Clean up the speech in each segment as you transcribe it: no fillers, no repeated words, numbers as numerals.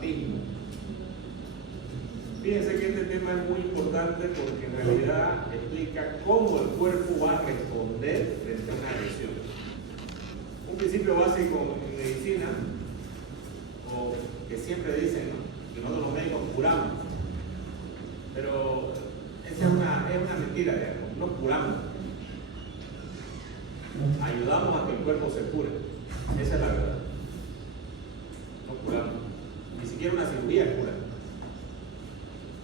traumatismo. Fíjense que este tema es muy importante porque en realidad explica cómo el cuerpo va a responder frente a una agresión. Un principio básico en medicina, o que siempre dicen, ¿no?, que nosotros los médicos curamos, pero esa es una mentira, digamos. No curamos, ayudamos a que el cuerpo se cure. Esa es la verdad. No curamos, ni siquiera una cirugía cura.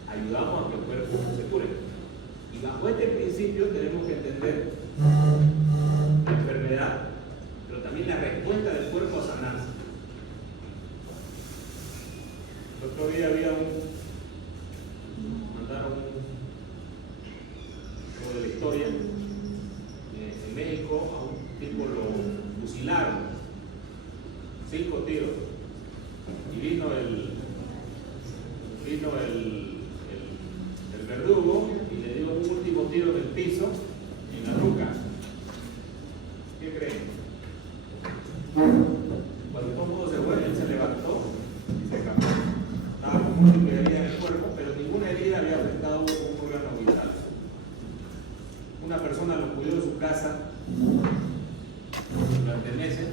Ayudamos a que el cuerpo se cure. Y bajo este principio tenemos que entender la enfermedad, pero también la respuesta del cuerpo a sanarse. El otro día mandaron lo de la historia. En México a un tipo lo fusilaron, 5 tiros, y vino el verdugo y le dio un último tiro del piso en la nuca. ¿Qué creen? Cuando todo el mundo se fue, él se levantó y se cambió. Estaba con múltiples heridas en el cuerpo, pero ninguna herida había afectado un órgano vital. Una persona lo cuidó en su casa durante meses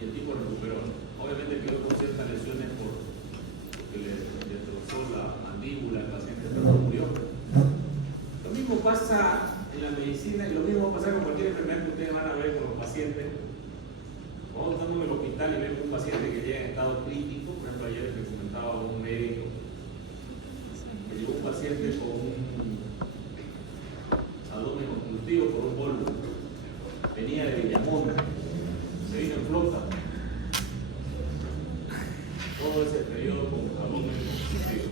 y el tipo recuperó. Obviamente quedó con ciertas lesiones porque le destrozó la mandíbula, el paciente murió. Lo mismo pasa en la medicina y lo mismo va a pasar con cualquier enfermedad que ustedes van a ver con los pacientes. Cuando estamos en el hospital y vemos un paciente que llega en estado crítico, por ejemplo ayer me comentaba un médico que llegó un paciente con un abdomen obstructivo por un polvo, venía de Villamonte, se vino en flota, todo ese periodo con abdomen obstructivo.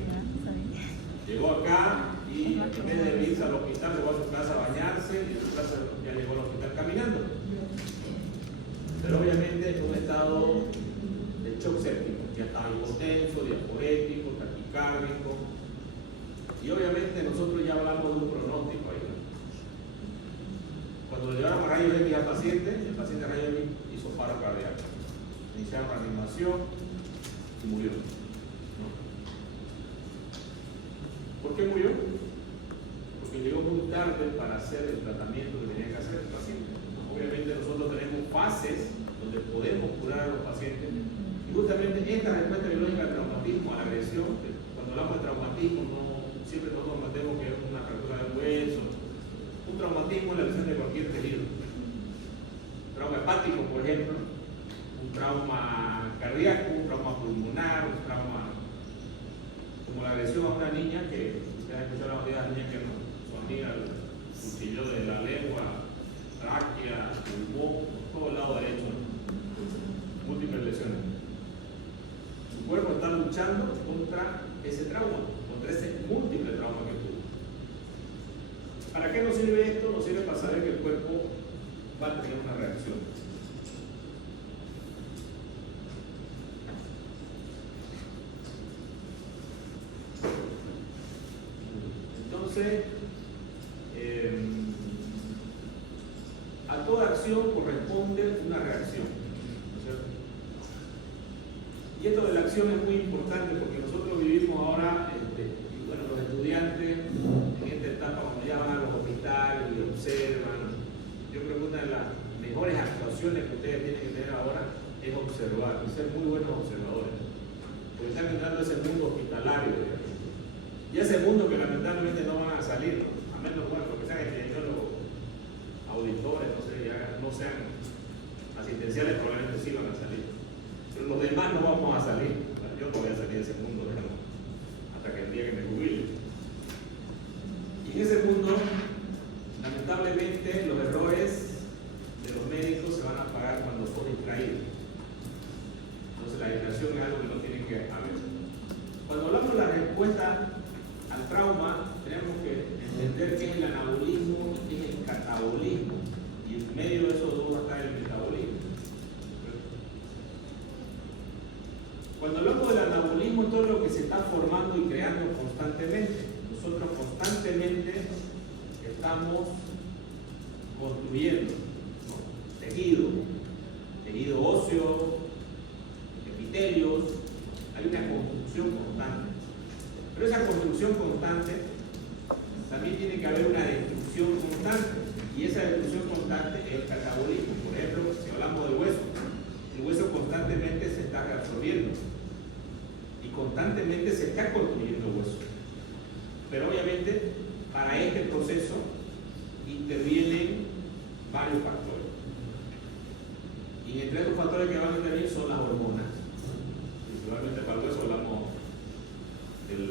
Llegó acá y en vez de irse al hospital, llegó a su casa a bañarse y en su casa ya llegó al hospital caminando. Pero obviamente en un estado de shock séptico, ya estaba hipotenso, diaporético, taquicárdico. Y obviamente nosotros ya hablamos de un pronóstico ahí. Cuando le llevaron a rayos X al paciente, el paciente a rayos X hizo paro cardíaco. Iniciaron reanimación y murió. ¿No? ¿Por qué murió? Porque llegó muy tarde para hacer el tratamiento que tenía que hacer el paciente. Obviamente nosotros tenemos fases donde podemos curar a los pacientes y justamente esta respuesta biológica al traumatismo, a la agresión, cuando hablamos de traumatismo siempre nosotros metemos que es una fractura de hueso. Un traumatismo es la lesión de cualquier tejido. Un trauma hepático, por ejemplo, un trauma cardíaco, un trauma pulmonar, un trauma como la agresión a una niña que ustedes han escuchado la niña que su amiga cuchilló de la lengua, tráquea, pulmón, todo el lado derecho, múltiples lesiones. Su cuerpo está luchando contra ese trauma, contra ese múltiple trauma que tuvo. ¿Para qué nos sirve esto? Nos sirve para saber que el cuerpo va a tener una reacción. Entonces, a toda acción corresponde una reacción, ¿no es cierto? Y esto de la acción es muy importante porque nosotros vivimos ahora, y bueno, los estudiantes en esta etapa cuando ya van a los hospitales y observan, yo creo que una de las mejores actuaciones que ustedes tienen que tener ahora es observar, y ser muy buenos observadores, porque están entrando a ese mundo hospitalario, digamos. Y ese mundo que lamentablemente no van a salir, ¿no? A menos, bueno, porque sean epidemiólogos, auditores, no sean asistenciales, probablemente sí van a salir. Pero los demás no vamos a salir. Bueno, yo no voy a salir de ese mundo, digamos, hasta que el día que me jubile. Y en ese mundo, lamentablemente, los errores de los médicos se van a pagar cuando son distraídos. Entonces la distracción es algo que no tienen que haber. Cuando hablamos de la respuesta al trauma, tenemos que entender qué es el anabolismo y qué es el catabolismo. Y en medio de esos dos está el metabolismo. Cuando hablamos del anabolismo, es todo lo que se está formando y creando constantemente. Nosotros constantemente estamos construyendo, ¿no?, tejido óseo, epitelios. Hay una construcción construcción constante. Pero esa construcción constante también tiene que haber una destrucción constante. Y esa destrucción constante es el catabolismo. Por ejemplo, si hablamos del hueso, el hueso constantemente se está reabsorbiendo y constantemente se está construyendo hueso. Pero obviamente para este proceso intervienen varios factores. Y entre esos factores que van a intervenir son las hormonas. Principalmente para el hueso hablamos del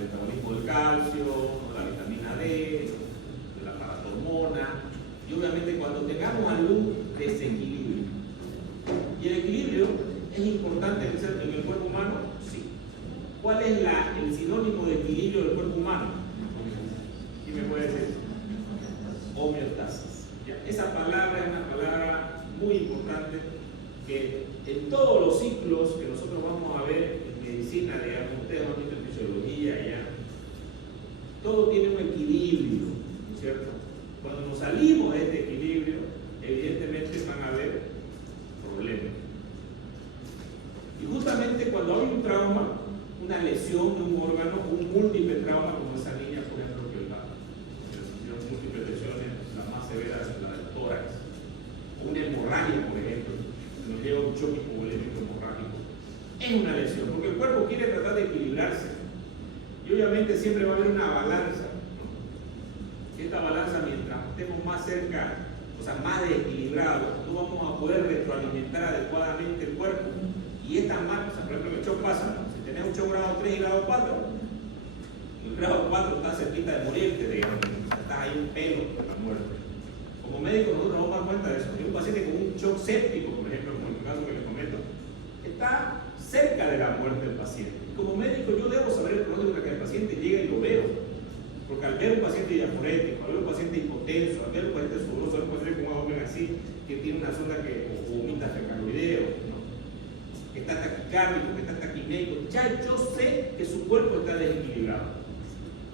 metabolismo del calcio, de la vitamina D, de la paratormona. Y obviamente cuando tengamos algún desequilibrio. Y el equilibrio es importante en el cuerpo humano, sí. ¿Cuál es el sinónimo de equilibrio del cuerpo humano? ¿Quién me puede decir? Homeostasis. ¿Ya? Esa palabra es una palabra muy importante que en todos los ciclos que nosotros vamos a ver en medicina, digamos, ustedes han visto en fisiología, ya, todo tiene un equilibrio, ¿no es cierto? Cuando nos salimos de este equilibrio, evidentemente van a haber problemas. Y justamente cuando hay un trauma, una lesión de un órgano, un múltiple trauma, como esa niña, por ejemplo, que sufrió múltiples lesiones, la más severa es la del tórax, o una hemorragia, por ejemplo, que nos lleva a un choque hipovolémico hemorrágico, es una lesión, porque el cuerpo quiere tratar de equilibrarse. Y obviamente siempre va a haber una balanza, ¿no? Esta balanza, mientras estemos más cerca, o sea, más desequilibrados, no vamos a poder retroalimentar adecuadamente el cuerpo. Y esta más, o sea, por ejemplo, el shock pasa, ¿no? Si tenés un shock grado 3 y grado 4, el grado 4 está cerquita de morirte, digamos, o sea, estás ahí un pelo de la muerte. Como médico nosotros nos vamos a dar cuenta de eso. Hay un paciente con un shock séptico, por ejemplo, como en el caso que les comento, está cerca de la muerte del paciente. Y como médico yo debo saber el pronóstico que el paciente llega y lo veo. Porque al ver un paciente diaforético, al ver un paciente hipotenso, al ver un paciente sudoroso, al ver un paciente con un abdomen así, que tiene una zona que vomita fecaloideo, ¿no? Que está taquicárdico, que está taquiméico, ya yo sé que su cuerpo está desequilibrado.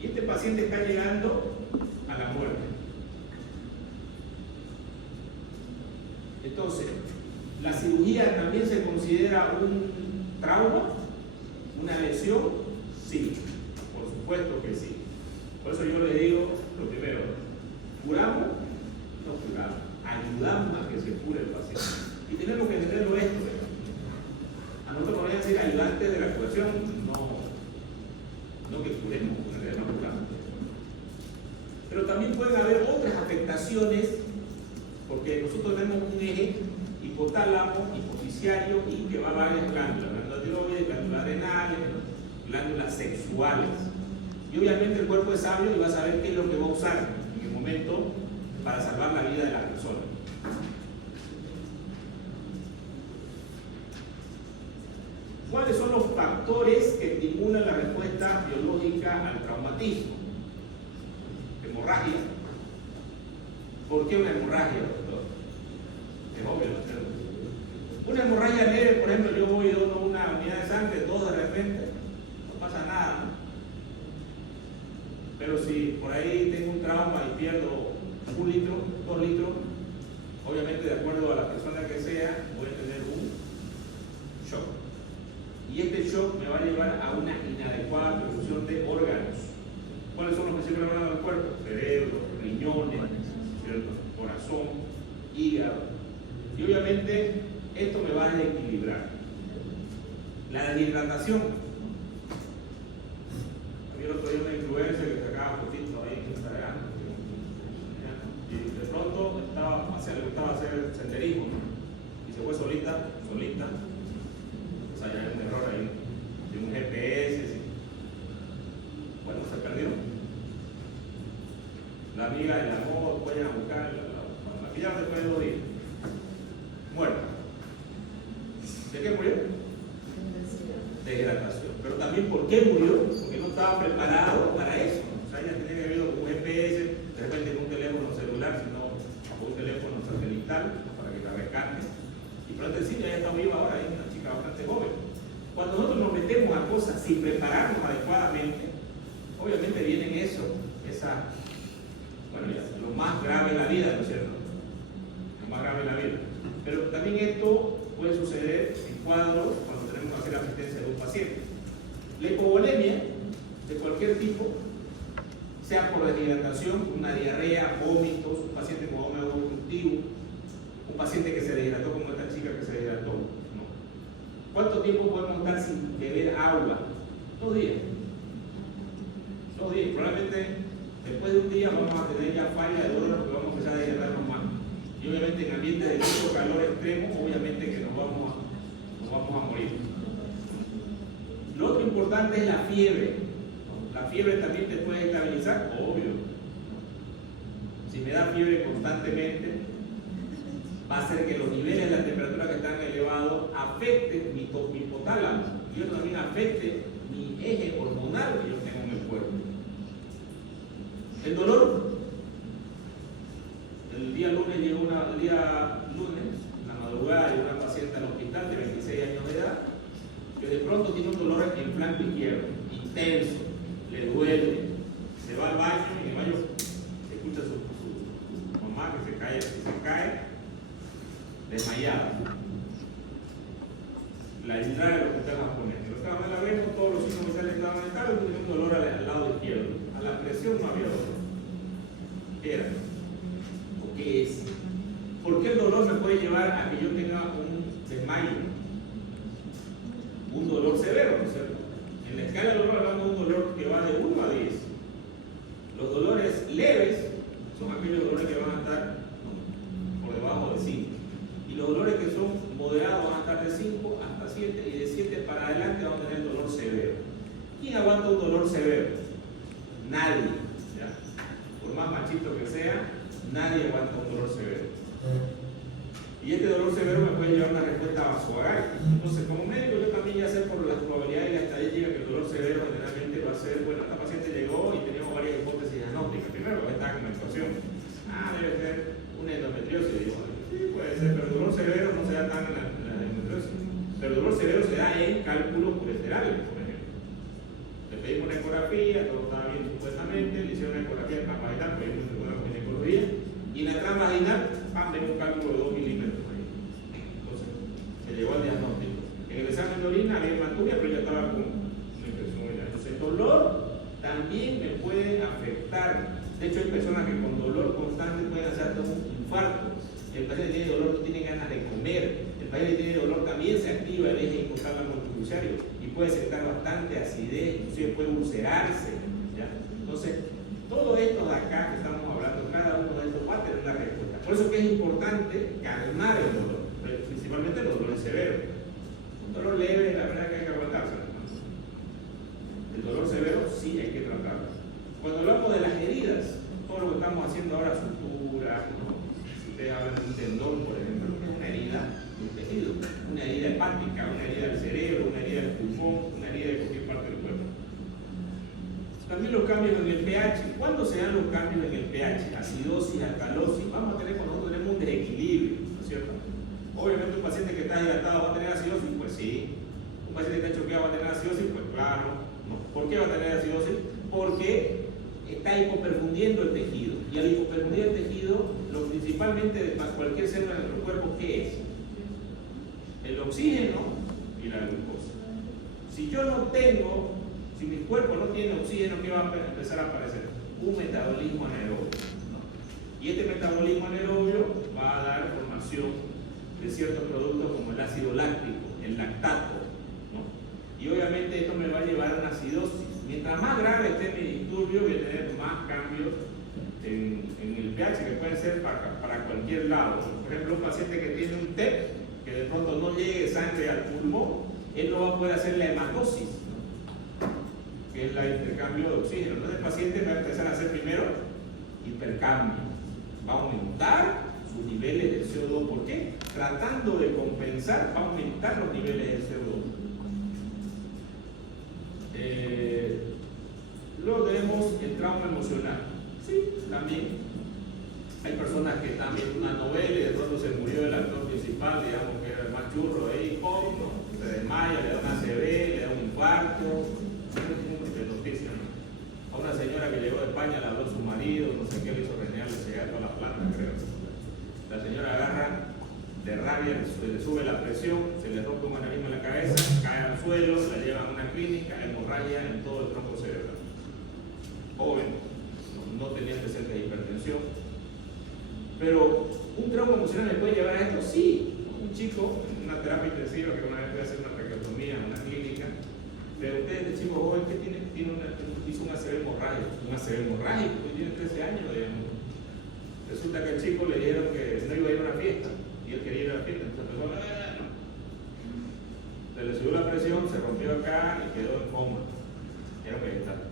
Y este paciente está llegando a la muerte. Entonces, ¿la cirugía también se considera un trauma? ¿Una lesión? Sí, por supuesto que sí. Por eso yo le digo lo primero, ¿curamos? No curamos, ayudamos a que se cure el paciente. Y tenemos que entenderlo esto. A nosotros nos van a decir ayudantes de la curación, no que curemos, en realidad no curamos. Pero también pueden haber otras afectaciones, porque nosotros tenemos un eje hipotálamo, hipofisiario y que va a varias glándulas, glándulas tiroides, glándulas renales, glándulas sexuales. Y obviamente el cuerpo es sabio y va a saber qué es lo que va a usar en el momento para salvar la vida de la persona. ¿Cuáles son los factores que estimulan la respuesta biológica al traumatismo? Hemorragia. ¿Por qué una hemorragia, doctor? Es obvio, ¿no? Una hemorragia leve, por ejemplo, yo voy y dono una unidad de sangre, dos de repente, no pasa nada, ¿no? Pero si por ahí tengo un trauma y pierdo 1 litro, 2 litros, obviamente de acuerdo a la persona que sea, voy a tener un shock. Y este shock me va a llevar a una inadecuada perfusión de órganos. ¿Cuáles son los principales órganos del cuerpo? Cerebro, riñones, ¿cierto? Corazón, hígado. Y obviamente esto me va a desequilibrar. La deshidratación. El otro día una influencer que sacaba fotitos ahí en Instagram y de pronto le gustaba hacer senderismo, ¿no? Y se fue solita, o sea, ya hay un error ahí de un GPS, ¿sí? Bueno, se perdió. La amiga de la moto, vayan a buscar, la pillaron después de 2 días, muerta. ¿De qué murió? Deshidratación. Pero también, ¿por qué murió? Porque no estaba preparado para eso, ¿no? O sea, ella tenía que haber ido con un GPS, de repente con un teléfono celular, sino con un teléfono satelital para que la rescate. Y por el sitio ella está viva ahora, es una chica bastante joven. Cuando nosotros nos metemos a cosas sin prepararnos adecuadamente, obviamente vienen lo más grave en la vida, ¿no es cierto? Lo más grave en la vida. Pero también esto puede suceder en cuadros cuando tenemos que hacer asistencia de un paciente. La hipovolemia de cualquier tipo, sea por deshidratación, una diarrea, vómitos, un paciente con vómito obstructivo, un paciente que se deshidrató como esta chica que se deshidrató, ¿no? ¿Cuánto tiempo podemos estar sin beber agua? 2 días. 2 días. Probablemente después de un día vamos a tener ya falla de dolor porque vamos a empezar a deshidratarnos más. Y obviamente en ambientes de mucho calor extremo, obviamente que nos vamos a morir. Lo otro importante es la fiebre. La fiebre también te puede estabilizar, obvio. Si me da fiebre constantemente, va a hacer que los niveles de la temperatura que están elevados afecten mi hipotálamo y eso también afecte mi eje hormonal que yo tengo en el cuerpo. El dolor, el día lunes llegó la madrugada, llegó una paciente al hospital de 26 años de edad que de pronto tiene un dolor en el flanco izquierdo, intenso, le duele, se va al baño y en el baño se escucha su mamá que se cae desmayada. La entrada del hospital japonés. La vemos, todos los signos vitales estaban en cargo y tenía un dolor al lado izquierdo. A la presión no había dolor. ¿Qué era? ¿O qué es? ¿Por qué el dolor me puede llevar a que yo tenga un desmayo? Un dolor severo, ¿no es cierto? En la escala de dolor hablamos de un dolor que va de 1 a 10. Los dolores leves son aquellos dolores que van a estar por debajo de 5. Y los dolores que son moderados van a estar de 5 hasta 7 y de 7 para adelante vamos a tener dolor severo. ¿Quién aguanta un dolor severo? Nadie. ¿Ya? Por más machito que sea, nadie aguanta un dolor severo. Y este dolor severo me puede llevar a una respuesta vasovagal. Entonces, como médico, yo también ya sé por las probabilidades y la estadística que el dolor severo generalmente va a ser, bueno, esta paciente llegó y teníamos varias hipótesis diagnósticas. Primero, está con menstruación. Debe ser una endometriosis. Digo, sí, puede ser, pero el dolor severo no se da tan en la endometriosis. Pero el dolor severo se da en cálculos ureterales, por ejemplo. Le pedimos una ecografía, todo estaba bien supuestamente, le hicieron una ecografía transvaginal, pedimos una ginecología, y en la transvaginal, ven un cálculo de 2 milímetros ahí. Entonces, se llegó al diagnóstico. En el examen de orina había hematuria, pero ya estaba con una infección urinaria. Entonces, el dolor también me puede afectar. De hecho, hay personas que con dolor constante pueden hacer un infarto. El paciente tiene dolor, no tiene ganas de comer. El paciente tiene dolor, también se activa el eje hipotálamo fiduciario y puede sentar bastante acidez, inclusive puede ulcerarse. ¿Ya? Entonces, todo esto de acá que estamos hablando, cada uno de estos va a tener una respuesta. Por eso que es importante calmar el dolor, principalmente los dolores severos. Un dolor leve, la verdad que hay que aguantarse. El dolor severo sí hay que tratarlo. Cuando hablamos de las heridas, todo lo que estamos haciendo ahora, sutura, ¿no? Si ustedes hablan de un tendón, por ejemplo, es una herida de un tejido, una herida hepática, una herida del cerebro, una herida del pulmón, una herida de cualquier parte del cuerpo. También los cambios en el pH. ¿Cuándo se dan los cambios en el pH? Acidosis, alcalosis. Vamos a tener cuando nosotros tenemos un desequilibrio, ¿no es cierto? Obviamente un paciente que está hidratado va a tener acidosis, pues sí. Un paciente que está choqueado va a tener acidosis, pues claro. No. ¿Por qué va a tener acidosis? Porque está hipoperfundiendo el tejido. Y al hipoperfundir el tejido, lo principalmente de cualquier célula de nuestro cuerpo, ¿qué es? El oxígeno y la glucosa. Si yo no tengo, si mi cuerpo no tiene oxígeno, ¿qué va a empezar a aparecer? Un metabolismo anaerobio, ¿no? Y este metabolismo anaerobio va a dar formación de ciertos productos como el ácido láctico, el lactato, ¿no? Y obviamente esto me va a llevar a una acidosis. Mientras más grave esté mi disturbio, voy a tener más cambios en el pH que pueden ser para cualquier lado. Por ejemplo, un paciente que tiene un TEP, que de pronto no llegue sangre al pulmón, él no va a poder hacer la hematosis, que es el intercambio de oxígeno. Entonces el paciente va a empezar a hacer primero hipercambio. Va a aumentar sus niveles de CO2. ¿Por qué? Tratando de compensar, va a aumentar los niveles de CO2. Luego tenemos el trauma emocional. Sí, también. Hay personas que están viendo una novela y de pronto se murió el actor principal, digamos que era el más churro ahí, pop, ¿no? Se desmaya, le da una ACV, le da un infarto. De noticias, ¿no? A una señora que llegó de España, le habló a su marido, no sé qué le hizo renegar, le seguía todas las plantas, creo. La señora agarra de rabia, le sube la presión, se le rompe un aneurisma en la cabeza, cae al suelo, la llevan a una clínica, hemorragia en todo el tronco cerebral. Joven, no tenía antecedentes de hipertensión. Pero, ¿un trauma emocional me puede llevar a esto? Sí. Un chico en una terapia intensiva que una vez puede hacer una traqueotomía en una clínica, pero usted, este chico joven, ¿qué tiene? Hizo un ACV hemorrágico. Un ACV hemorrágico, tiene 13 años, digamos. Resulta que el chico le dijeron que no iba a ir a una fiesta, y él quería ir a la fiesta, entonces empezó se le subió la presión, se rompió acá y quedó en coma. Era un vegetal.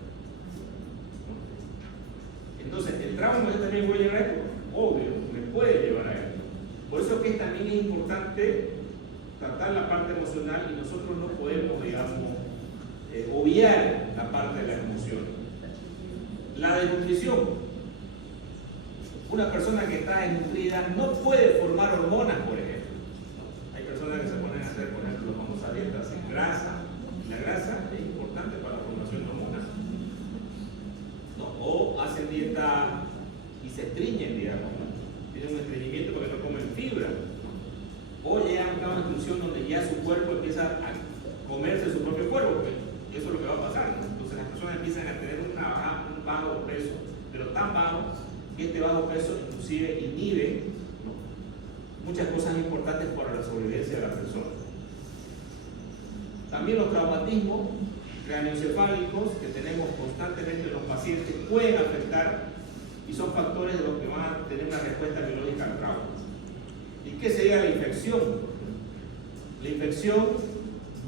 Entonces, ¿el trauma también puede llevar a esto? Obvio, me puede llevar a esto. Por eso que también es importante tratar la parte emocional y nosotros no podemos, digamos, obviar la parte de la emoción. La desnutrición. Una persona que está desnutrida no puede formar hormonas, por ejemplo. Hay personas que se ponen a hacer, por ejemplo, famosas dietas sin grasa. La grasa es importante para la formación de hormonas, ¿no? O hacen dieta y se estreñen, digamos, ¿no? Tienen un estreñimiento porque no comen fibra, ¿no? O llegan a una conclusión donde ya su cuerpo empieza a comerse su propio cuerpo, pues, y eso es lo que va a pasar, ¿no? Entonces las personas empiezan a tener un bajo peso, pero tan bajo que este bajo peso inclusive inhibe, ¿no?, muchas cosas importantes para la sobrevivencia de la persona. También los traumatismos craneoencefálicos que tenemos constantemente en los pacientes pueden afectar y son factores de los que van a tener una respuesta biológica al trauma. ¿Y qué sería la infección? La infección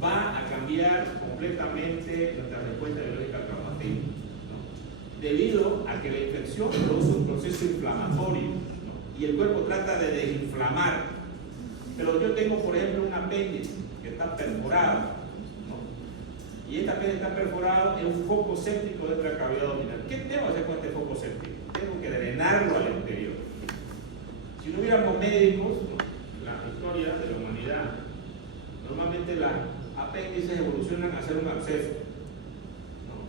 va a cambiar completamente nuestra respuesta biológica al traumatismo, ¿no?, debido a que la infección produce un proceso inflamatorio, ¿no?, y el cuerpo trata de desinflamar. Pero yo tengo, por ejemplo, un apéndice que está perforado, ¿no?, y este apéndice está perforado en un foco séptico dentro de la cavidad abdominal. ¿Qué tengo que hacer con este foco séptico? Tengo que drenarlo al exterior. Si no hubiéramos médicos, ¿no?, la historia de la humanidad, normalmente las apéndices evolucionan a ser un absceso, ¿no?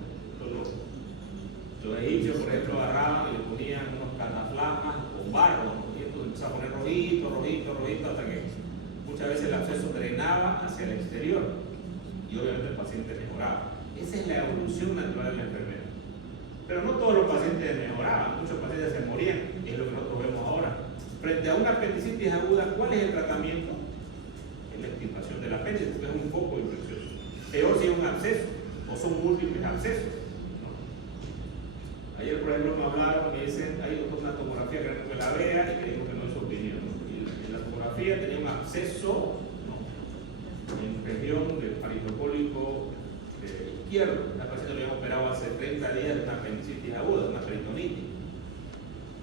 Los egipcios, por ejemplo, agarraban y le ponían unos cataflasmas con barro, ¿no?, y entonces empezaba a poner rojito, rojito, rojito, hasta que muchas veces el absceso drenaba hacia el exterior y obviamente el paciente mejoraba. Esa es la evolución natural de la enfermedad. Pero no todos los pacientes mejoraban, muchos pacientes se morían, y es lo que nosotros vemos ahora. Frente a una apendicitis aguda, ¿cuál es el tratamiento? Es la extirpación del apéndice, porque es un foco infeccioso. Peor si es un absceso, o son múltiples abscesos, ¿no? Ayer, por ejemplo, me hablaron, me dicen, hay una tomografía que la vea y que dijo que no es su opinión, ¿no? Y en la tomografía tenía un absceso, ¿no?, en región del paritocólico izquierdo. La paciente lo había operado hace 30 días de una apendicitis aguda, de una peritonitis.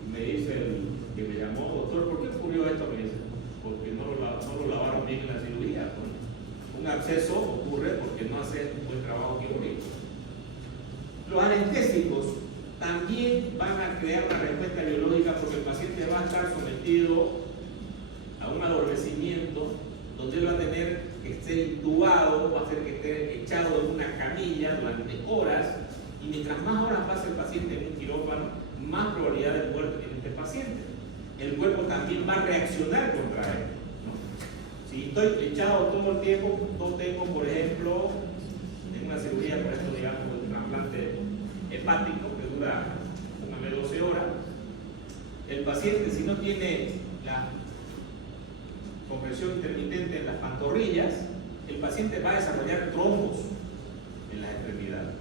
Y me dice el que me llamó, doctor, ¿por qué ocurrió esto? Me dice, porque no lo lavaron bien en la cirugía. Un absceso ocurre porque no hace un buen trabajo quirúrgico. Los anestésicos también van a crear una respuesta biológica porque el paciente va a estar sometido a un adormecimiento donde él va a tener que estar intubado, va a tener que estar echado en una camilla durante horas, y mientras más horas pasa el paciente en un quirófano, más probabilidad de muerte tiene este paciente. El cuerpo también va a reaccionar contra él, ¿no? Si estoy echado todo el tiempo, no tengo, por ejemplo, en una cirugía, por ejemplo, digamos, un trasplante hepático que dura, póngame, 12 horas, el paciente, si no tiene la compresión intermitente en las pantorrillas, el paciente va a desarrollar trombos en las extremidades,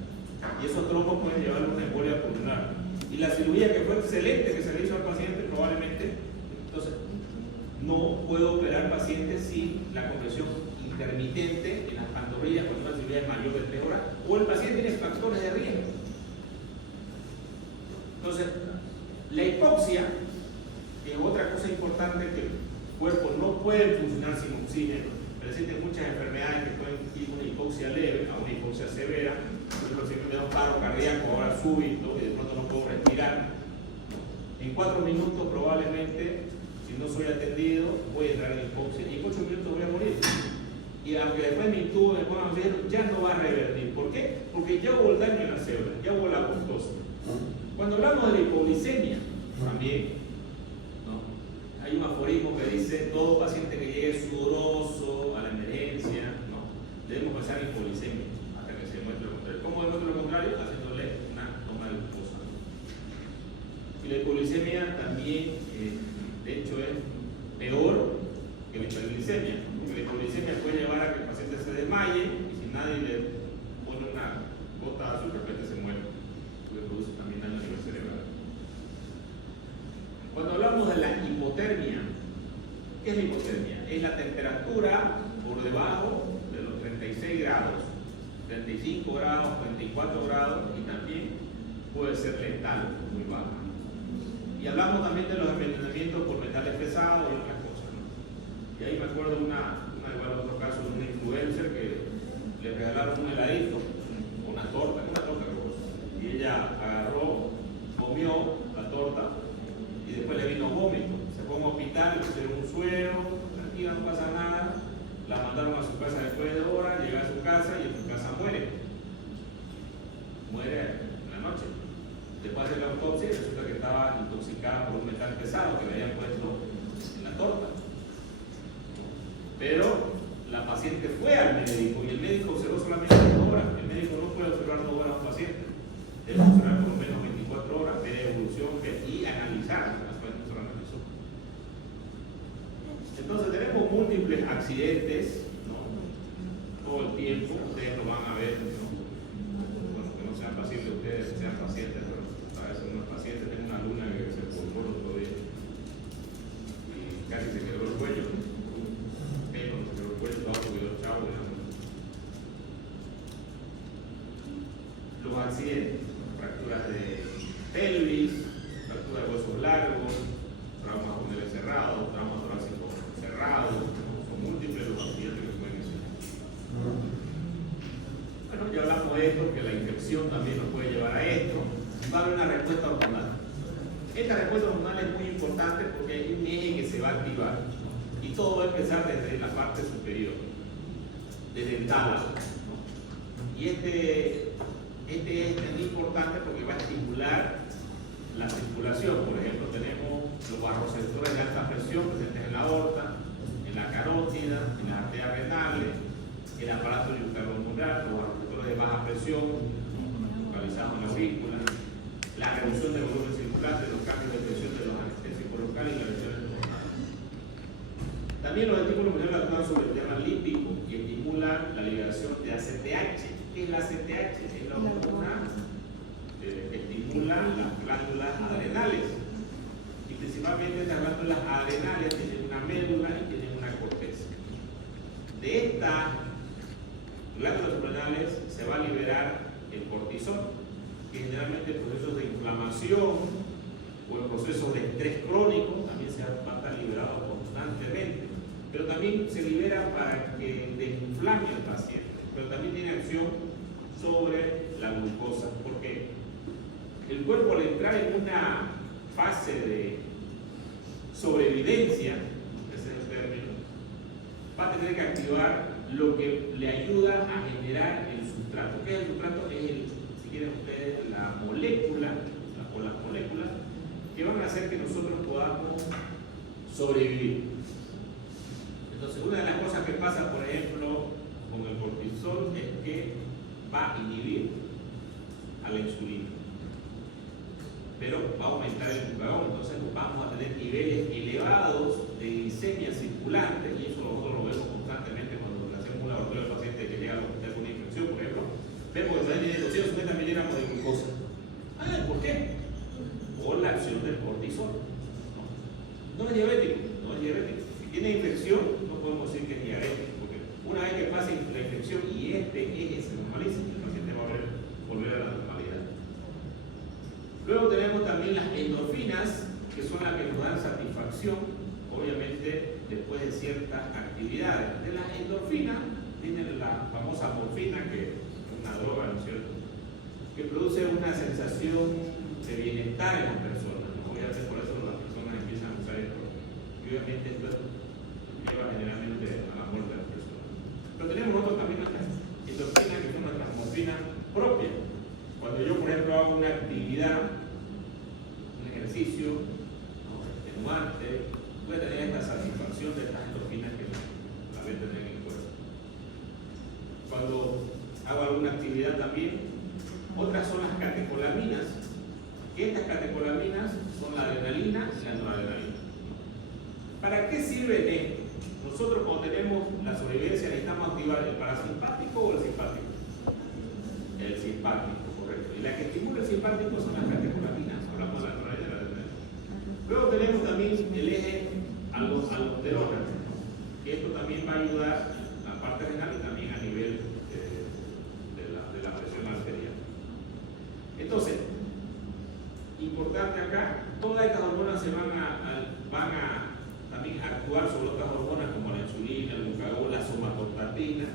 y esos trombos pueden llevar a una embolia pulmonar. Y la cirugía, que fue excelente que se le hizo al paciente, probablemente, entonces, no puedo operar pacientes sin la compresión intermitente en las pantorrillas cuando una cirugía es mayor de 3 horas, o el paciente tiene factores de riesgo. Entonces, la hipoxia, que es otra cosa importante, que el cuerpo no puede funcionar sin oxígeno, pero existen muchas enfermedades que pueden ir de una hipoxia leve a una hipoxia severa. Por ejemplo, tengo un paro cardíaco ahora súbito y de pronto no puedo respirar. En 4 minutos probablemente, si no soy atendido, voy a entrar en hipoxia y en 8 minutos voy a morir. Y aunque después mi tubo me ponga oxígeno, ya no va a revertir. ¿Por qué? Porque ya hubo el daño en la célula, ya hubo la apoptosis. Cuando hablamos de hipoglicemia, también, ¿no?, hay un aforismo que dice: todo paciente que llegue sudoroso a la emergencia, ¿no?, debemos pensar en hipoglicemia hasta que se también, de hecho, es peor que la hiperglicemia, porque la hiperglicemia puede llevar a que el paciente se desmaye y si nadie le pone una gota de azúcar, el paciente se muere, porque produce también daño a nivel cerebral. Cuando hablamos de la hipotermia, ¿qué es la hipotermia? Es la temperatura por debajo de los 36 grados, 35 grados, 34 grados y también puede ser letal, muy baja. Y hablamos también de los envenenamientos por metales pesados y otras cosas, ¿no? Y ahí me acuerdo igual otro caso de un influencer que le regalaron un heladito, una torta y ella agarró, comió la torta y después le vino vómito. Se fue a un hospital, le pusieron un suero, tranquila, no pasa nada, la mandaron a su casa después de horas, llega a su casa y en su casa muere en la noche. Después de hacer la autopsia resulta que estaba intoxicada por un metal pesado que le habían puesto en la torta. Pero la paciente fue al médico y el médico observó solamente 2 horas. El médico no puede observar 2 horas a un paciente, debe observar por lo menos 24 horas, ver evolución y analizar. Entonces tenemos múltiples accidentes, ¿no? Todo el tiempo, ustedes lo van a ver, ¿no? Bueno, que no sean pacientes ustedes, sean pacientes, pero a veces unos pacientes, tengo una alumna que se colgó el otro día y casi se quebró el cuello, pero se quebró el cuello, todo quedó chavo, digamos. Los accidentes, fracturas de pelvis, fracturas de huesos largos, traumas abdominales cerrados, traumas torácicos cerrados, son múltiples los accidentes que pueden ser. Bueno, ya hablamos de esto, que la infección también nos puede llevar a esto, y va a haber una respuesta hormonal. Esta respuesta hormonal es muy importante porque hay un eje que se va a activar, y todo va a empezar desde la parte superior, desde el tálamo, ¿no? Y este es muy importante porque va a estimular la circulación. Por ejemplo, tenemos los vasoreceptores de alta presión presentes en la aorta, en la carótida, en las arterias renales, el aparato yugular, los vasoreceptores de baja presión localizados en la aurícula, la reducción del volumen circulante, los cambios de presión de los anestésicos locales y las lesiones neuronales. También los estímulos menores actúan sobre el tema límbico y estimulan la liberación de ACTH. ¿Qué es la ACTH? Es la hormona que estimula las glándulas adrenales. Y principalmente estas glándulas adrenales tienen una médula y tienen una corteza. De estas glándulas adrenales se va a liberar el cortisol, que generalmente en procesos de inflamación o en procesos de estrés crónico también se va a estar liberado constantemente. Pero también se libera para que desinflame al paciente, pero también tiene acción sobre la glucosa, porque el cuerpo al entrar en una fase de sobrevivencia, ese es el término, va a tener que activar lo que le ayuda a generar el sustrato. ¿Qué es el sustrato? Es si quieren ustedes, la molécula o las moléculas que van a hacer que nosotros podamos sobrevivir. Entonces, una de las cosas que pasa, por ejemplo, con el cortisol es que va a inhibir a la insulina, pero va a aumentar el glucagón. Entonces vamos a tener niveles elevados de glicemia circulante, y eso nosotros lo vemos constantemente cuando hacemos un laboratorio al paciente que llega al hospital con una infección, por ejemplo. Vemos que el paciente tiene 250 miligramos de glucosa. ¿Por qué? Por la acción del cortisol. No es diabético, no es diabético. Si tiene infección, no podemos decir que es diabético, porque una vez que pase la infección y este eje se normaliza, el paciente va a volver a la normalidad. Luego tenemos también las endorfinas, que son las que nos dan satisfacción, obviamente después de ciertas actividades. De las endorfinas tienen la famosa morfina, que es una droga, ¿no es cierto?, que produce una sensación de bienestar en las personas, ¿no? Obviamente por eso las personas empiezan a usar esto, y obviamente esto lleva generalmente a la muerte de las personas. Pero tenemos nosotros también nuestras endorfinas, que son nuestras morfinas propias. Cuando yo, por ejemplo, hago una actividad, un ejercicio, ¿no?, extenuante, voy a tener esta satisfacción de estas endorfinas que la voy a tener en el cuerpo. Cuando hago alguna actividad también, otras son las catecolaminas, que estas catecolaminas son la adrenalina y la noradrenalina. ¿Para qué sirven esto? Nosotros cuando tenemos la sobrevivencia necesitamos activar el parasimpático o el simpático. El simpático, correcto. Y la que estimula el simpático son las catecolaminas, hablamos de la noradrenalina y la adrenalina. Luego tenemos también el eje aldosterona, que esto también va a ayudar a la parte renal y también a nivel de la presión arterial. Entonces, importante acá, todas estas hormonas se van a también actuar sobre otras hormonas como la insulina, el glucagón, la somatostatina,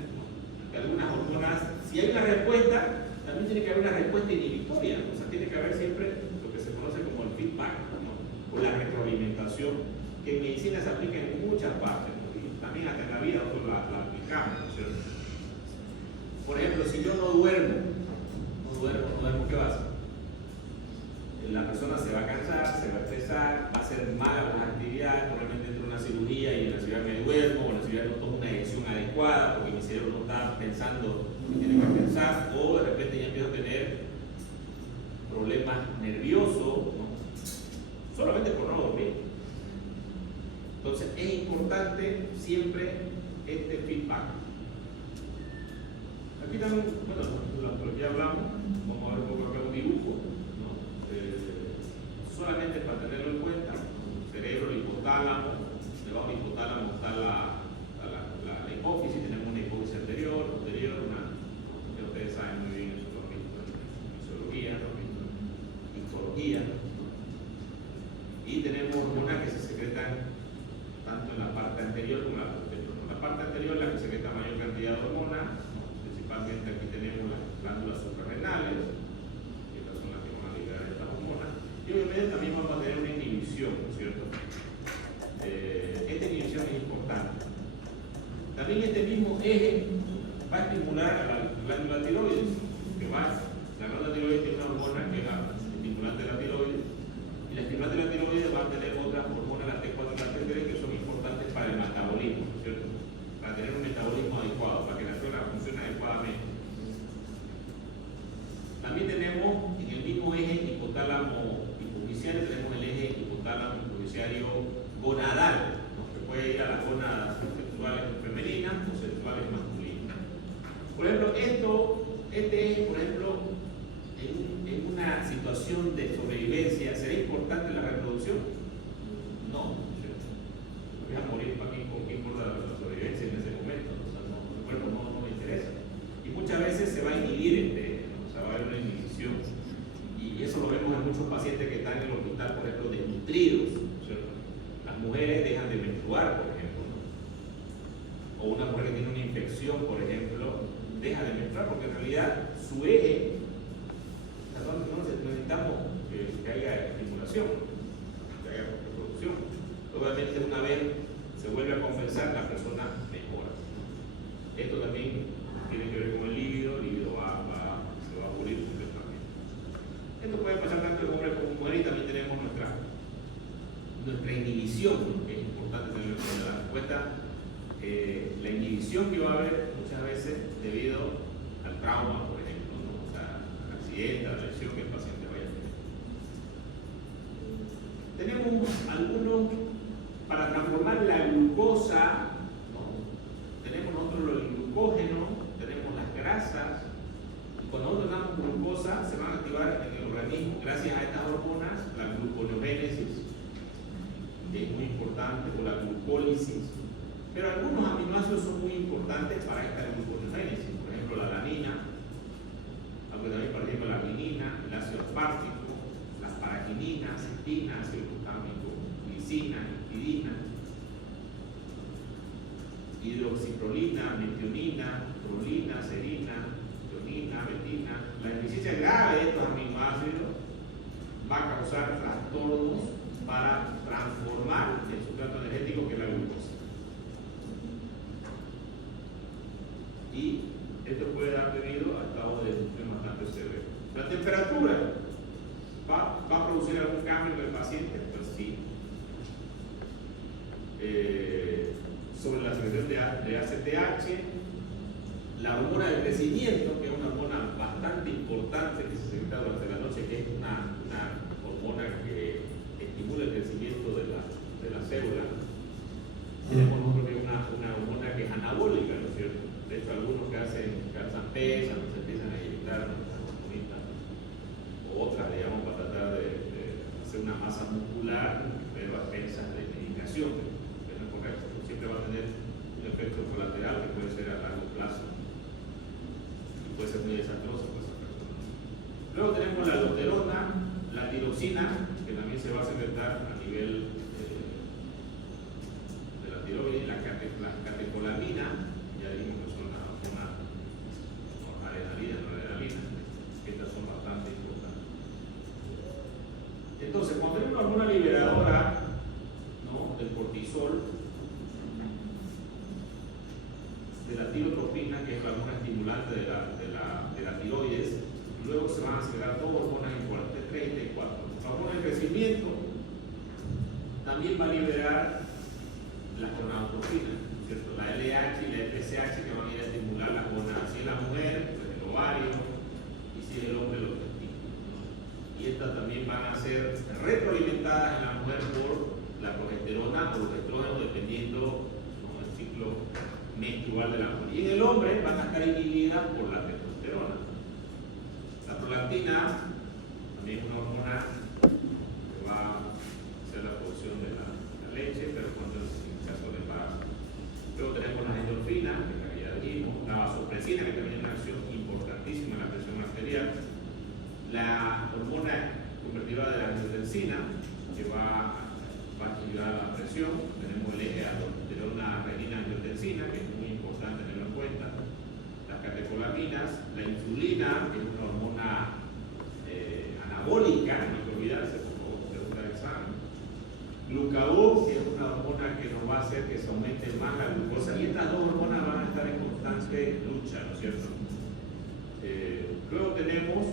que algunas hormonas, si hay una respuesta, también tiene que haber una respuesta inhibitoria, o sea, tiene que haber siempre lo que se conoce como el feedback, ¿no? O la retroalimentación, que en medicina se aplica en muchas partes, ¿no? Y también hasta en la vida nosotros la aplicamos, ¿no es cierto? Por ejemplo, si yo no duermo, ¿qué va a hacer? La persona se va a cansar, se va a estresar, va a hacer mal las actividades, probablemente entre una cirugía y en la cirugía me duermo, o en la cirugía no tomo una decisión adecuada porque mi cerebro no está pensando lo que tiene que pensar, o de repente ya empiezo a tener problemas nerviosos, ¿no? Solamente por no dormir. Entonces es importante siempre este feedback. Aquí también, bueno, lo que ya hablamos, vamos a ver un poco acá un dibujo, ¿no? Solamente para tenerlo en cuenta, el cerebro, el hipotálamo, debajo del hipotálamo está la hipófisis, tenemos una hipófisis anterior, posterior, que ustedes saben muy bien, eso lo han visto en fisiología, lo han visto en histología, y tenemos hormonas que se secretan tanto en la parte anterior como en la posterior. En la parte anterior es la que secreta mayor cantidad de hormonas, principalmente aquí tenemos las glándulas suprarrenales, que estas son las que van a liberar estas hormonas, y obviamente también vamos a tener una inhibición, ¿no es cierto? Esta inhibición es importante. También este mismo eje va a estimular a la glándula tiroides, la glándula tiroides tiene una hormona que es la estimulante de la tiroides, y la estimulante de la tiroides va a tener otras hormonas, la T4 y la T3, que son importantes para el metabolismo, ¿no es cierto? Para tener un metabolismo adecuado, para que la célula funcione adecuadamente. También tenemos en el mismo eje hipotálamo hipofisiario, tenemos el eje hipotálamo hipofisiario gonadal, ¿no? Que puede ir a las gónadas sexuales femeninas o sexuales masculinas. Por ejemplo, este eje, por ejemplo, en una situación de sobrevivencia, ¿será importante la reproducción? No, ¿cierto? Voy a morir para aquí, ¿con qué importa la sobrevivencia en ese momento? O sea, el cuerpo no me interesa. Y muchas veces se va a inhibir este eje, ¿no? O sea, va a haber una inhibición. Y eso lo vemos en muchos pacientes que están en el hospital, por ejemplo, desnutridos, ¿cierto? Las mujeres dejan de menstruar, por ejemplo, ¿no? O una mujer que tiene una infección, por ejemplo, deja de menstruar porque en realidad su eje, no necesitamos que haya estimulación, que haya reproducción. Obviamente una vez se vuelve a compensar, la persona mejora. Esto también tiene que ver con el líbido se va a cubrir completamente. Esto puede pasar tanto en hombres como en mujeres, y también tenemos nuestra inhibición, que es importante tenerlo en la respuesta. La inhibición que va a haber muchas veces debido al trauma, por ejemplo, ¿no? O sea, al accidente, a la lesión que el paciente vaya a tener. Tenemos algunos para transformar la glucosa, ¿no? Tenemos nosotros el glucógeno, tenemos las grasas, y cuando nosotros damos glucosa se van a activar en el organismo, gracias a estas hormonas, la gluconeogénesis, que es muy importante, o la glucólisis. Pero algunos aminoácidos son muy importantes para esta gluconeogénesis, por ejemplo la alanina, aunque también participa la arginina, el ácido aspartico, las paragininas, citina, ácido glutámico, glicina, histidina, hidroxiprolina, metionina, prolina, serina, tionina, betina. La deficiencia grave de estos aminoácidos va a causar trastornos para transformar el sustrato energético que es la glucosa. Y esto puede dar debido a estados de destrucción bastante severos. La temperatura va a producir algún cambio en el paciente, pues sí. Sobre la secreción de ACTH, la hormona de crecimiento, que es una hormona bastante importante que se secreta durante la noche, que es una masa muscular, pero a expensas de medicación, que no es correcto, siempre va a tener un efecto colateral que puede ser a largo plazo y puede ser muy desastroso para esa persona. Luego tenemos la aldosterona, la tiroxina, que también se va a secretar a nivel de la tiroides, la catecolamina, ya dijimos que son las hormonas adrenalina, noradrenalina, que estas son bastante importantes. Entonces, cuando tenemos una hormona liberadora, ¿no?, del cortisol, de la tirotropina, que es la hormona estimulante de la tiroides, luego se van a secretar dos hormonas importantes, 34. La hormona de crecimiento también va a liberar la gonadotropina, ¿cierto? La LH y la FSH, que van a ir a estimular las gonadas. Si es la mujer, pues el ovario, y si es el hombre, los testículos, ¿no? Y estas también van a ser retroalimentadas en la mujer por la progesterona o los estrógenos, dependiendo, ¿no?, del ciclo menstrual de la mujer. Y en el hombre van a estar inhibidas por la testosterona. La prolactina también es una hormona que va a hacer la producción de la leche, pero cuando es en caso de embarazo. Luego tenemos las endorfinas, que ya dijimos, la vasopresina, que también es una acción importantísima en la presión arterial, la hormona convertidora de la angiotensina, que va a equilibrar la presión. Tenemos el eje aldosterona, renina, angiotensina, que es muy importante tenerlo en cuenta. Las catecolaminas, la insulina, que es una hormona anabólica, no hay que olvidarse, por favor, pregunta de examen. Glucagón, que es una hormona que nos va a hacer que se aumente más la glucosa, y estas dos hormonas van a estar en constante lucha, ¿no es cierto? Luego tenemos